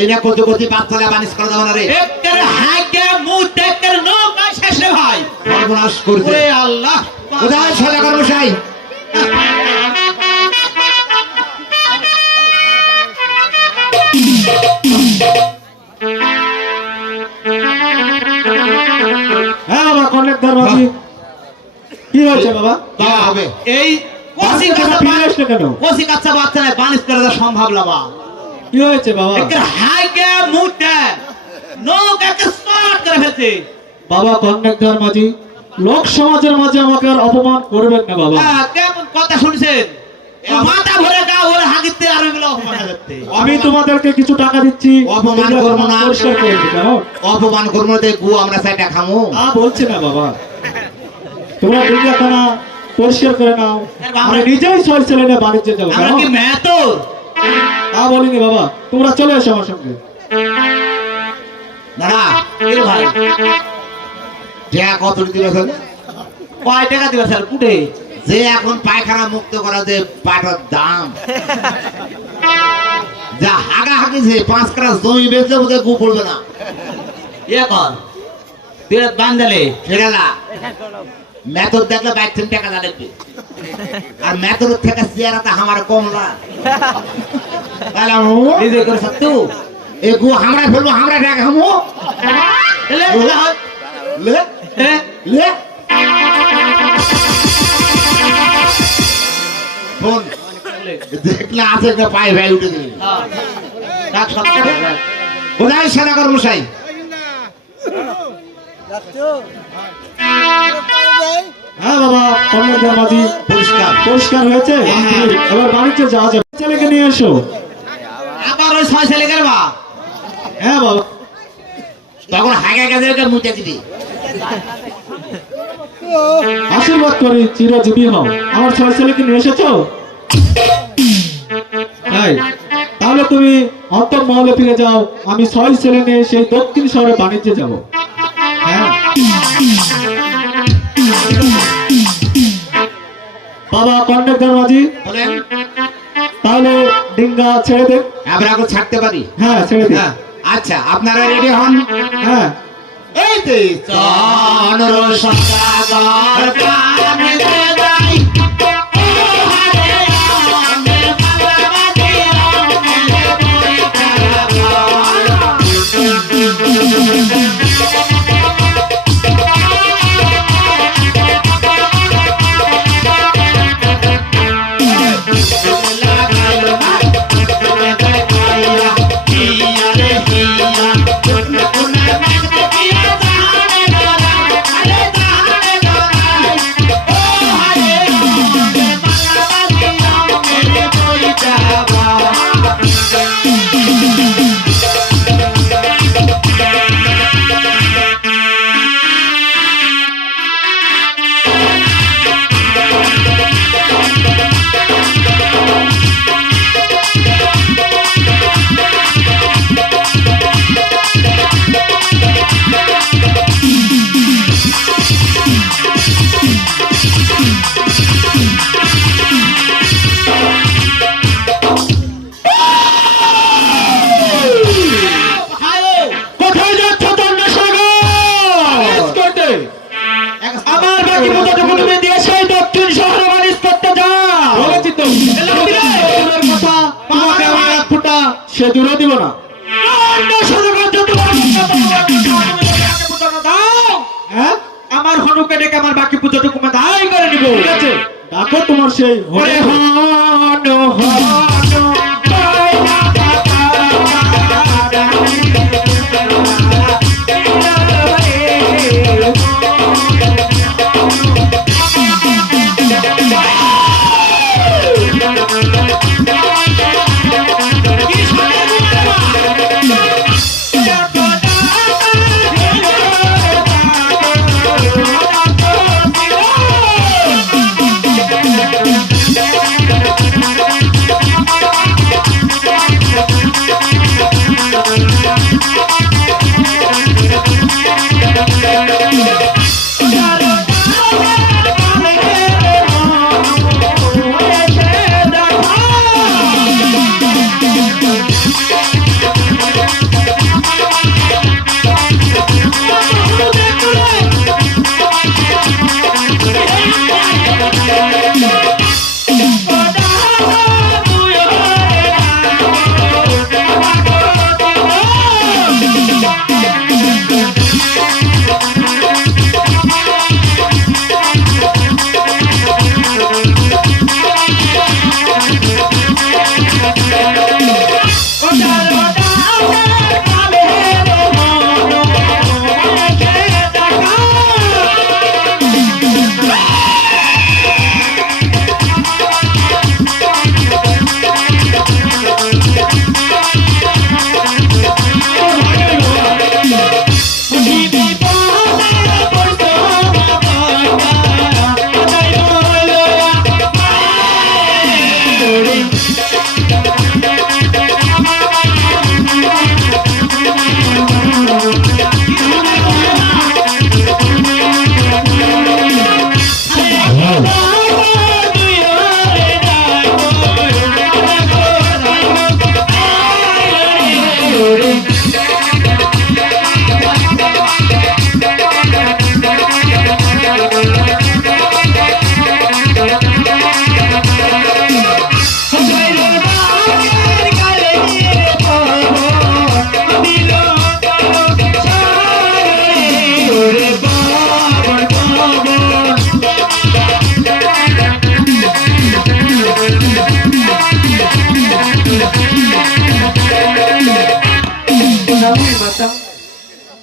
এই না কত কত বাচ্চালা বানিশ করে দাও না রে। একের হাইকে মুতেকের নৌকা শেষে ভাই সর্বনাশ করছে। ওরে আল্লাহ, কোথায় সদাগর মশাই? হ্যাঁ বাবা কর্ণধার হাজি, কি কি হয়েছে বাবা? বাবা হবে এই কষি বাচ্চা কাচ্চা ফিরে আসলো কেন? কষি কাচ্চা বাচ্চা নাই বানিস করে দেওয়া সম্ভব না বাবা কি হয়েছে বাবা? একটা হাইকে মুটে নৌকা একটা স্টার্ট করে ফেলছে বাবা কন্ডাক্টর মাঝি, লোক সমাজের মাঝে আমাকে আর অপমান করবেন না বাবা। কেমন কথা শুনছেন মাথা ভরে গা ওর হাগিতে আর ওইগুলো অপমান করতে আমি তোমাদেরকে কিছু টাকা দিচ্ছি, অপমান করবো না। পরিষ্কার করে দিতে, কেমন? অপমান করবো না, গু আমরা সাইডটা খামো। বলছি না বাবা, তোমরা ডিঙ্গাখানা পরিষ্কার করে নাও, আমি নিজেই ছয় ছেলে নিয়ে বাণিজ্যে যাবো। আমরা কি মেহতর বলিনি বাবা, তোমরা চলে এসো আমার সঙ্গে। দাঁড়া, এ ভাই টাকা কত দিবে তাহলে? কয় টাকা দিবে স্যার কুটে যে এখন পায়খানা মুক্ত করা যে পাটার দাম, যা হাগা হাগিছে 5 ক্রাস জমি বেচলে বোধহয় গু পড়বে না। ইয়ে কর তুই বান্ধালে সেটা না, মেথর দেখলে 22 টাকা লাগবে, আর মেথর থেকে চেয়ারাতে আমার কমলা তাহলে নিজে করে সত্যি এ গু আমরা ফেলবো, আমরা টাকা খামো। এলে লে এ লে ফোন দেখলে আছে একটা পায়ে ভাই উঠে দিবি। ডাক সত্য বোঝাই সেটা কর মশাই। হ্যাঁ বাবা কন্ডাক্টর মাঝি, পরিষ্কার পরিষ্কার হয়েছে, এবার বাণিজ্যে যাওয়া যাবে। ছেলেকে নিয়ে এসো। আবার ওই 6 ছেলে করবা হ্যাঁ বাবা, তখন হাগা গাছে মুতে দিবি। আশীর্বাদ করি চিরজীবী হও। আমার ছয় ছেলেকে নিয়ে এসেছো? তাই তাহলে তুমি অন্তর মহলে ফিরে যাও, আমি 6 ছেলে নিয়ে সেই দক্ষিণ শহরে বাণিজ্যে যাব। হ্যাঁ বাবা কন্ডাক্টর মাঝি, বলেন তাহলে ডিঙ্গা ছেড়ে দেন। আমরা এখন ছাড়তে পারি? হ্যাঁ ছেড়ে দিন। হ্যাঁ, আচ্ছা আপনারা রেডি হন। হ্যাঁ এই তো চন্দ্র সদাগর প্রাণে যাই, ও হারে রামে ভগবতী রামে কোথায় যাচ্ছ চন্দ্রসাগর? আমার বাকি পুজোটুকু তুমি দিয়ে সেই দক্ষিণ শহরে বাণিজ্য করতে যাও। বলেছি তো, দূরের কথা, তোমাকে আমি এক ফোঁটা সে দূরে দিব না। হ্যাঁ? আমার হনুকে ডেকে আমার বাকি পুজোটুকু দায় করে নিব। ঠিক আছে, ডাকো তোমার সেই ওরে হনুকে। হনু হনু হ্যাঁ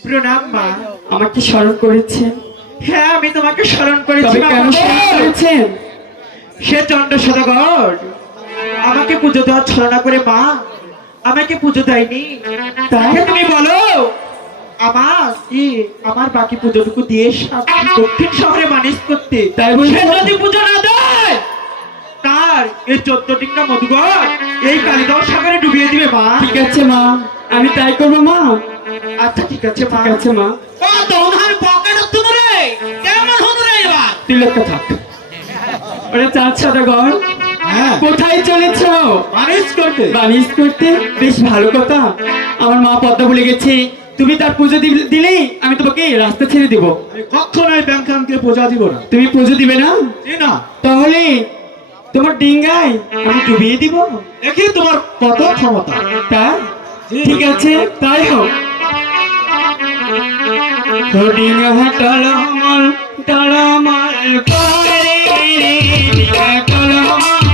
প্রণাম মা, আমাকে স্মরণ করেছেন? হ্যাঁ, আমি তোমাকে স্মরণ করেছি। কেন স্মরণ করেছেন? সে চন্দ্র সদাগর আমাকে পুজো দেওয়ার ছলনা করে মা আমাকে পুজো দেয়নি। তাই তুমি বলো আমার বাকি পুজোটুকু দিয়ে দক্ষিণ শহরে মানুষ করতে, তাই বলছে যদি পুজো না দেয় তার এই 14 টিঙ্গা মধুকর এই কালিদাও সাগরে ডুবিয়ে দিবে মা। ঠিক আছে মা, আমি তাই করবো মা। আচ্ছা ঠিক আছে মা। ঠিক আছে মা। ও দৌড়ার পকেট তুমরে কেমন হলো রে এবার? তুই লক্ষ্য থাক। ওরা চাঁদ সদাগর হ্যাঁ, কোথায় চলেছ? বানিশ করতে। বানিশ করতে? বেশ ভালো কথা। আমার মা পদ্মা বলে গেছে তুমি তার পুজো দিলেই আমি তোমাকে রাস্তা ছেড়ে দিব। কখনোই ব্যাংকামকে পূজা দিব না। তুমি পুজো দিবে না? না, তাহলে তোমার ডিঙ্গায় আমি ডুবিয়ে দিব। দেখি তোমার কত ক্ষমতা। তাই ঠিক আছে, তাই হোক। ডিঙ্গা টলমল টলমল করে ডিঙ্গা টলমল।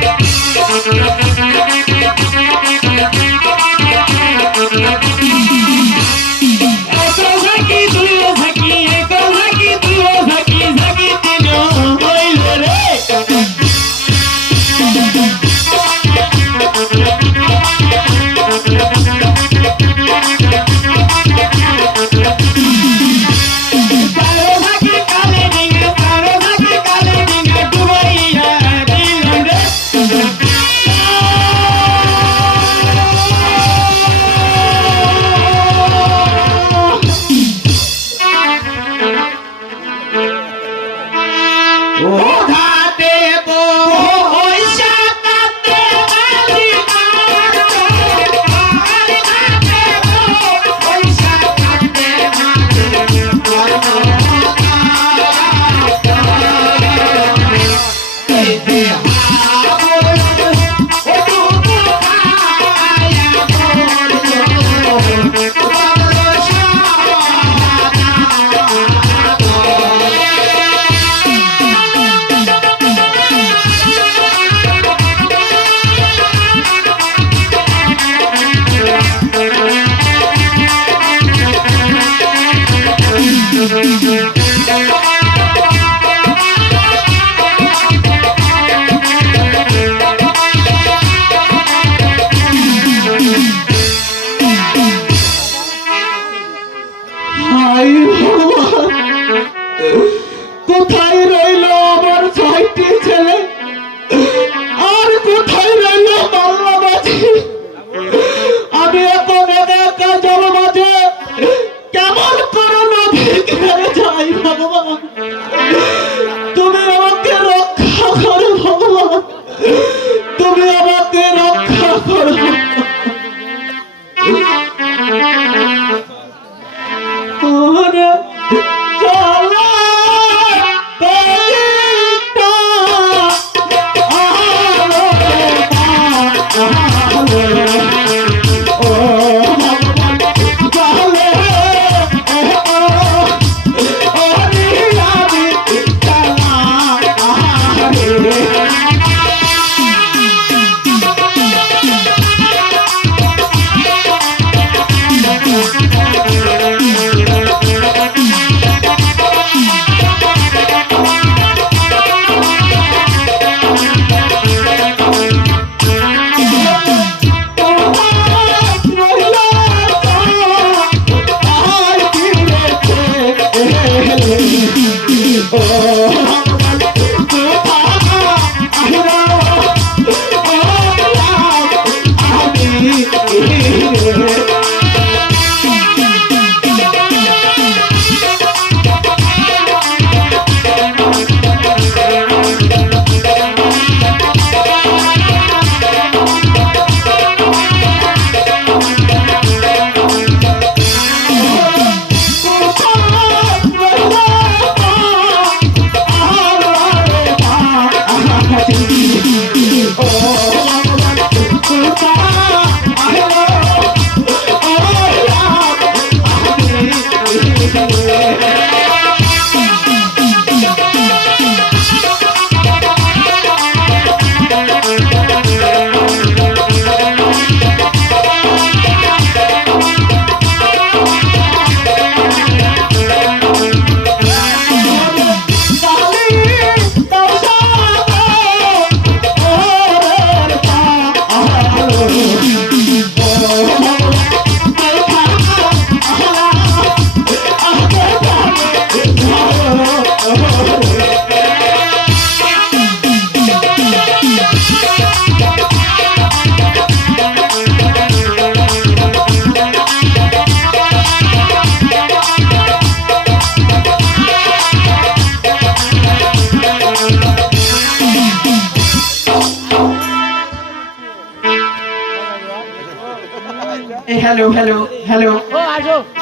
হ্যালো হ্যালো হ্যালো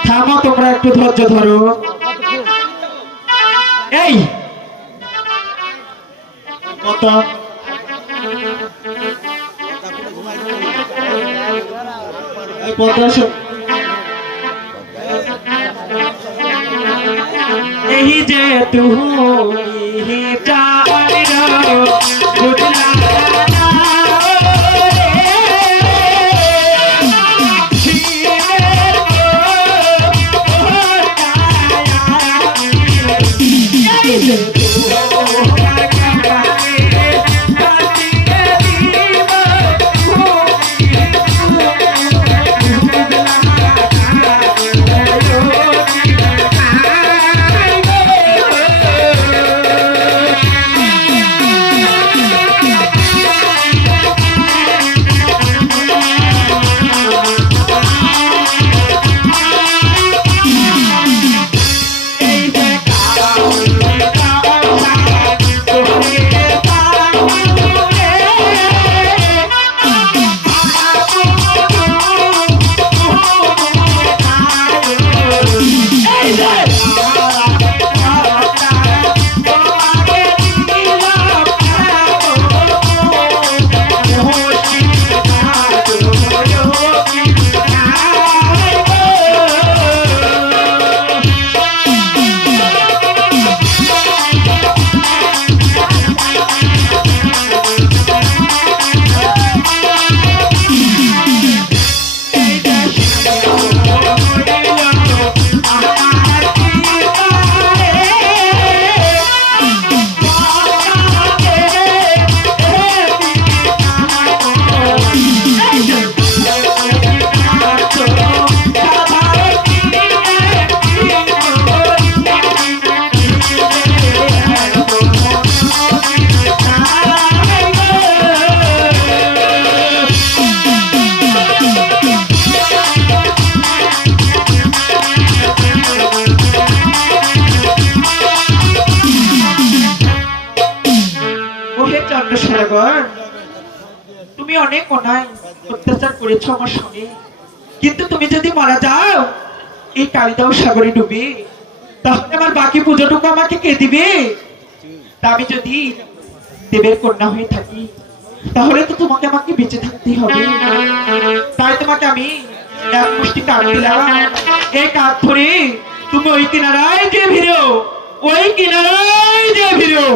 থামো, তোমরা একটু ধৈর্য ধরো। এই কত এই পদ্মা শোন। এই যে তুমি চাইরো বুঝলা না তুমি অনেক অন্যায় অত্যাচার করেছো আমার সঙ্গে, কিন্তু তুমি যদি মারা যাও এই কালিদাও সাগরে ডুবে, তাহলে আমার বাকি পুজোটুকু আমাকে কে দিবে? তা আমি যদি দেবের কন্যা হয়ে থাকি তাহলে তো তোমাকে আমাকে বেঁচে থাকতেই হবে। তাই তোমাকে আমি এক মুষ্টি কাঠ দিলাম, এই কাঠ ধরে তুমি ওই কিনারায় যে ভিড়ো, ওই কিনারায় যে ভিড়ো।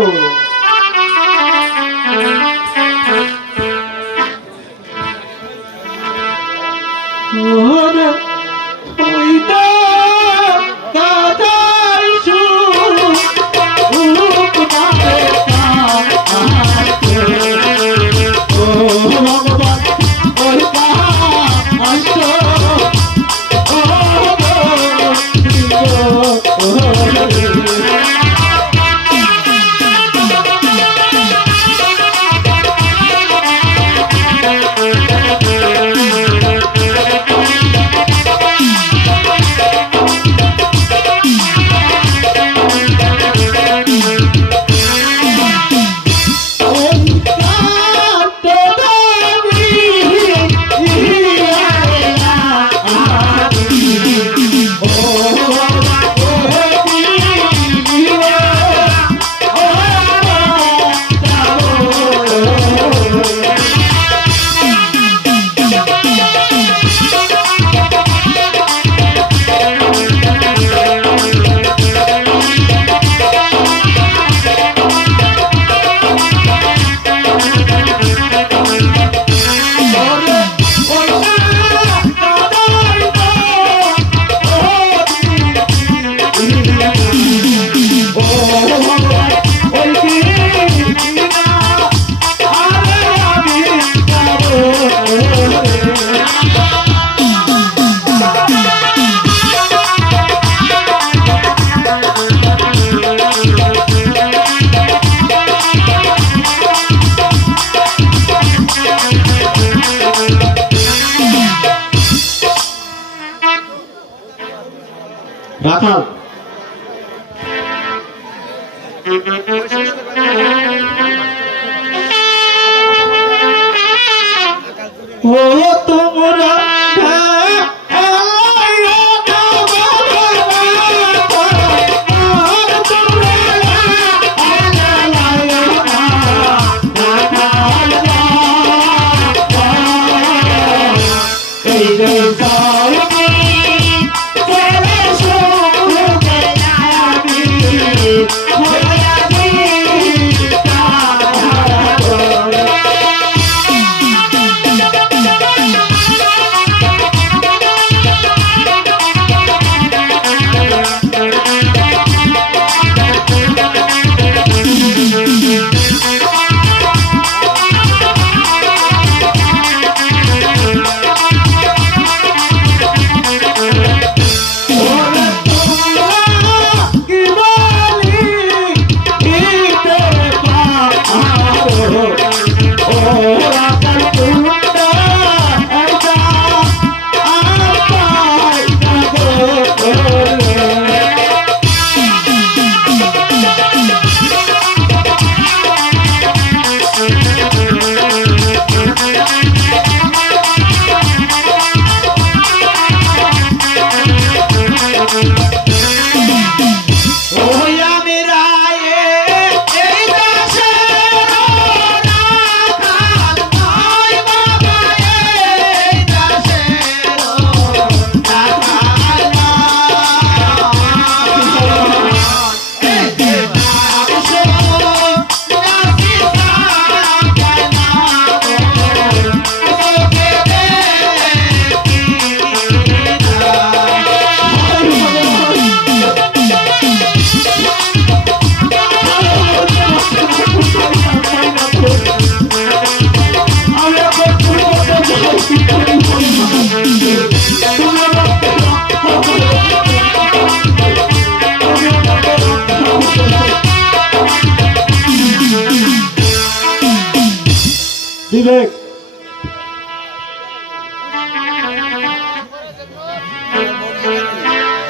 রাখাল ও তোমরা বিবেক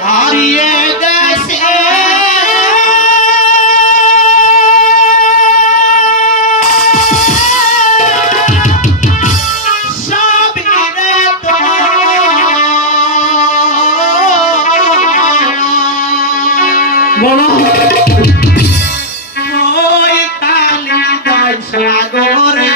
হারিয়ে গেছে সবিরে বলো ওই কালিদাই সাগরে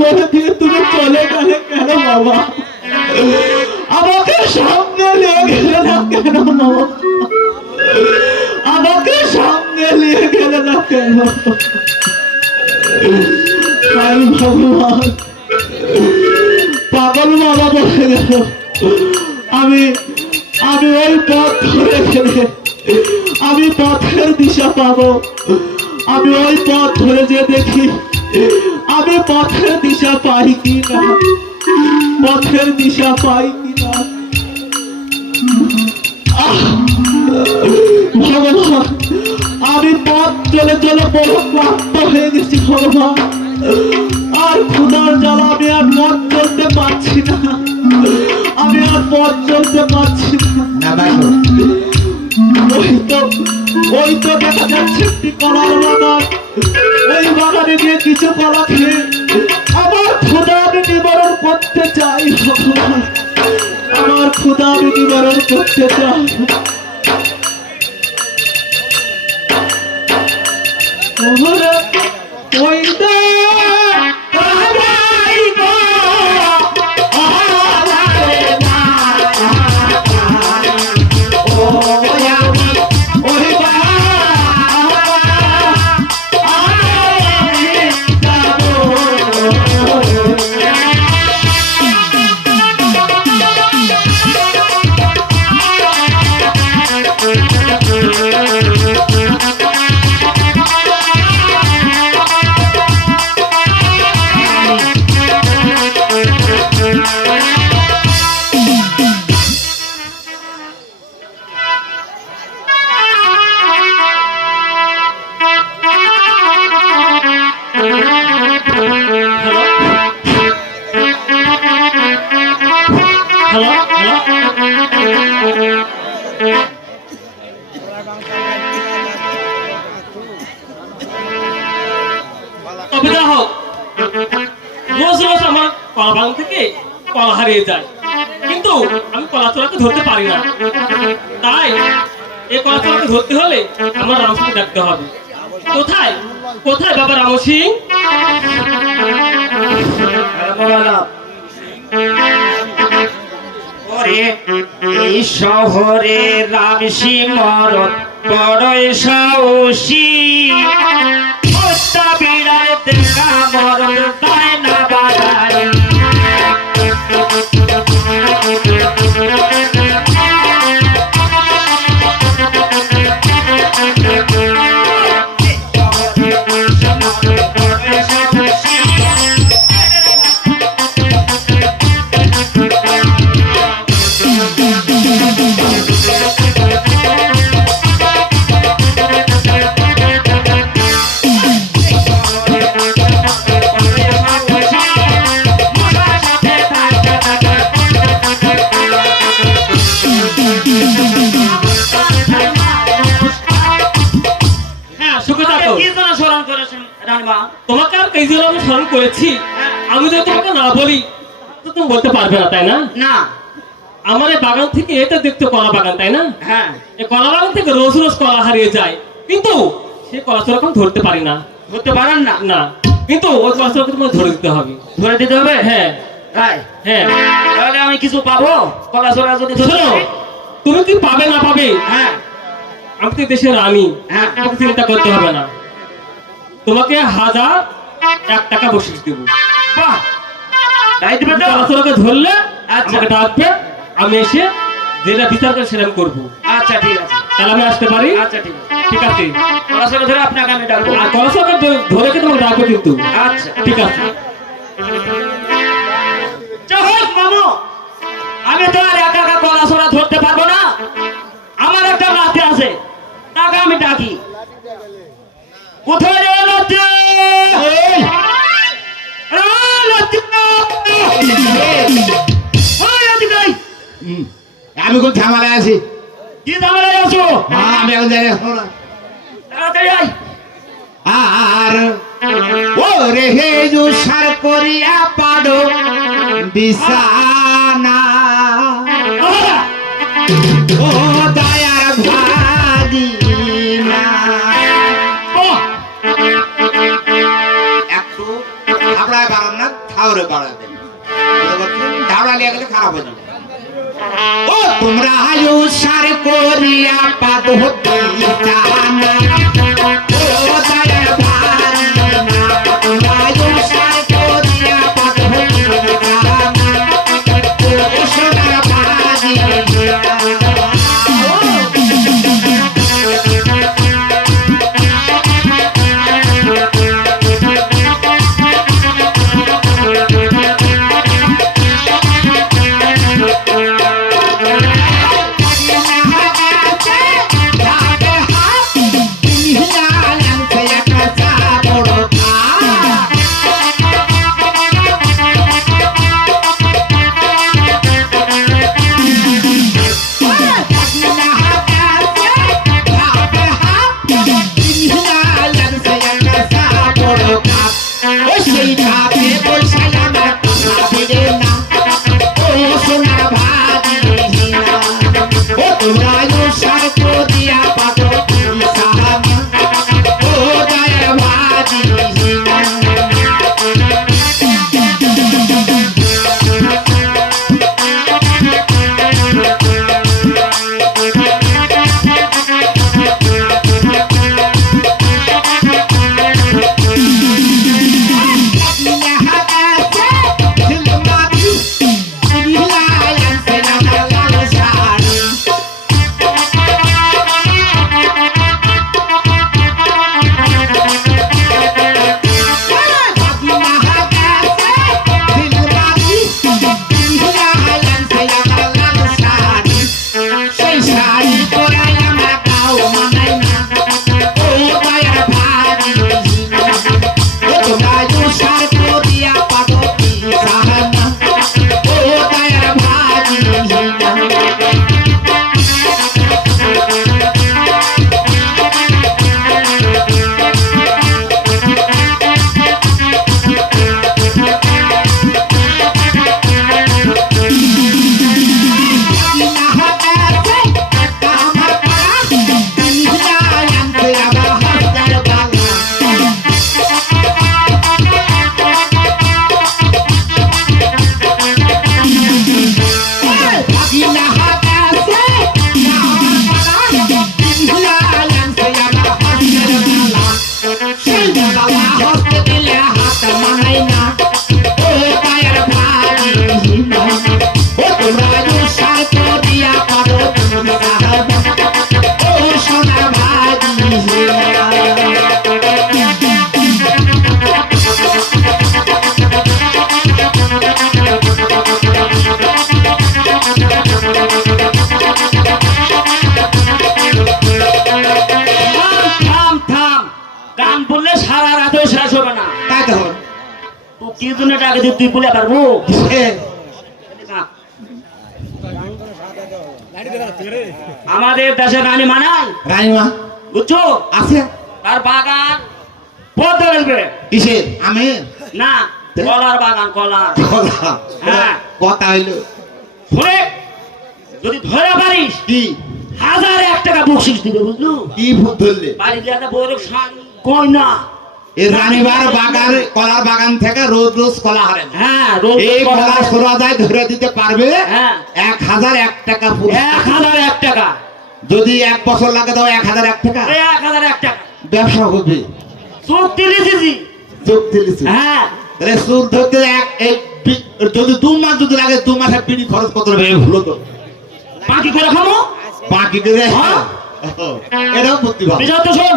বলে দিয়ে তুমি চলে গেলে কেন বাবা? আমাকে সামনে নিয়ে গেলে না কেন বাবা? আমাকে সামনে নিয়ে গেলে না কেন? হায় ভগবান, পাগল বাবা বলে গেল। আমি ওই পথ ধরে গেলে আমি পথের দিশা পাবো। আমি ওই পথ ধরে যে দেখি আমি পথের দিশা পাই কি না, পথের দিশা পাই কি না। ভগবান, আমি পথ চলে চলে বড় ক্লান্ত হয়ে গেছি ভগবান। আর ক্ষুধার জ্বালা আমি আর পথ চলতে পারছি না, আমি আর পথ চলতে পারছি না। ওই তো দেখা যাচ্ছে একটি কলার বাগান। ওই বাগানে গিয়ে কিছু কলা খেয়ে আমার ক্ষুধা আমি নিবারণ করতে চাই ভগবান, আমার ক্ষুধা আমি নিবারণ করতে চাই। ওই তো তবে যা হোক রোজ রোজ আমার কলা বাগান থেকে কলা হারিয়ে যায়, কিন্তু আমি কলা চোরাকে ধরতে পারি না। তাই এই কলা চোরাকে ধরতে হলে আমার রাম সিং দেখতে হবে। কোথায় কোথায় বাবা রাম সিং? ওরে এই শহরে রাম সিমরত বড়ই সাহসী, হত্যা বিড়াল দেখা মরদ তাই না বাড়াই। হ্যাঁ, সুখে থাকো। কি জন্য স্মরণ করেছেন রানীমা? তোমাকে আর এই জন্য আমি স্মরণ করেছি, আমি যদি তোমাকে না বলি তো তুমি বলতে পারবে না, তাই না? না। আমার এই বাগান থেকে এটা দেখতে কলা বাগান, তাই না? হ্যাঁ, এই কলা বাগান থেকে রোজ রোজ কলা হারিয়ে যায়, কিন্তু সেই কলা চোরা ধরতে পারি না। ধরতে পারেন না? না, কিন্তু ওই কলা চোরাকে তোমাকে ধরে দিতে হবে। ধরে দিতে হবে? হ্যাঁ তাই? হ্যাঁ। তাহলে আমি কিছু পাবো কলা চোরা যদি ধরে শোনো, দিই? তুমি কি পাবে না পাবে, হ্যাঁ আমি তো দেশের রানী, হ্যাঁ। তোমাকে চিন্তা করতে হবে না। তোমাকে 1001 টাকা বকশিশ দেবো। বাহ, তাই দিবে তো? কলা চোরাকে ধরলে আচ্ছা। আমাকে ডাকবে, আমি এসে যেটা বিচার করে সেটা আমি করবো। আচ্ছা ঠিক আছে। তাহলে আমি আসতে পারি? আচ্ছা ঠিক আছে। ঠিক আছে। কলা চোরা ধরে আপনাকে আমি ডাকবো। আর কলা চোরাকে ধরে কি তোমাকে ডাকবো কিন্তু। আচ্ছা ঠিক আছে। যাই হোক মামু, আমি তো আর একা একা কলা চোরা ধরতে পারবো না। আমার একটা লাঠি আছে, তাকে আমি ডাকি। কোথায় রে লাঠি? এই! আরে লাঠি! ওই লাঠি কই? আমি কোন ঝামেলায় আছি? কি ঝামেলায় আছো? হ্যাঁ, আমি এখন জানি না। তাড়াতাড়ি আয়। আর ও রে হে সার করিয়া পাডো বিছানা, আহা! ও দয়ার ভাগিনা। বাহ! একটু হাবড়ায় বাড়ান না, থাওরে বাড়ায় দেন। ধাবড়া লিয়ে গেলে খারাপ হয়ে যাবে। ও তোমরা আয়ু সার করিয়া পাডো বিছানা, ও দয়ার ভাগিনা, তোমরা আয়ু সার করিয়া পাডো বিছানা, ও সোনার ভাগিনা। বাবা হস্তে দিলে হাত মানাই না ও পায়ের ভাই ও তোমরা দুসার করিয়া পারো ও সোনা ভাই থাম থাম গান বললে সারা রাতেও শেষ হবে না। তাই তো হল তুই কি জন্য টাকা দিয়ে তুই বলে পারবো না। আমাদের দেশের রানী মানাই রানীমা বুঝছো আছে তার বাগান পদ্মা লাগবে কিসে আমি না কলার বাগান কলার হ্যাঁ। কথা হইলো শুনে যদি ধরে পারিস কি 1001 টাকা বকশিস দিবে বুঝলু কি ভূত ধরলে বাড়ি দিয়ে একটা বড় শাড়ি কই না এই রানীবার বাগান কলার বাগান থেকে রোজ রোজ কলা হারে না। হ্যাঁ রোজ এই কলা সোরা যায় ধরে দিতে পারবে হ্যাঁ 1001 টাকা পুরস্কার। 1001 টাকা যদি 1 বছর লাগে দাও 1001 টাকা 1001 টাকা ব্যবসা হবে চুক্তি লিখেছি যোগ দিলিস হ্যাঁ তাহলে সুদ ধরতে যদি 2 মাস যদি লাগে 2 মাসের বিড়ি খরচ কত হবে ভুলো তো বাকি করে খামো বাকি করে হ্যাঁ। এটাও বুদ্ধি ভাব বিজয় তো শোন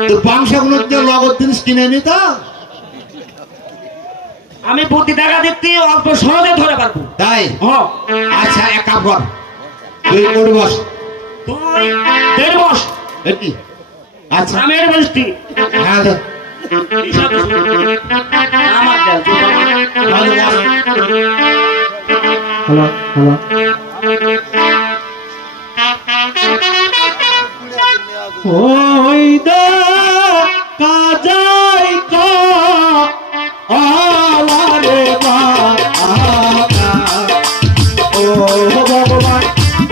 তোর বংশগুলোর যে নগদ জিনিস কিনে নি তো আমি বুদ্ধি টাকা দিচ্ছি অল্প সহজে ধরে পারবো তাই হ্যাঁ আচ্ছা এক কাপ কর তুই করে বস তুই 1.5 মাস এটি আচ্ছা আমি এর বলছি হ্যাঁ দে। আমার দেন ভালো বস। ওই দা কাজাই কা আলারে বাবা ও ভগবান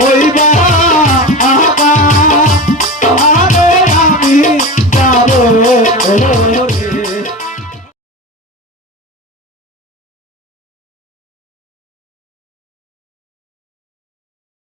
ওই বাবা আরে আমি যাব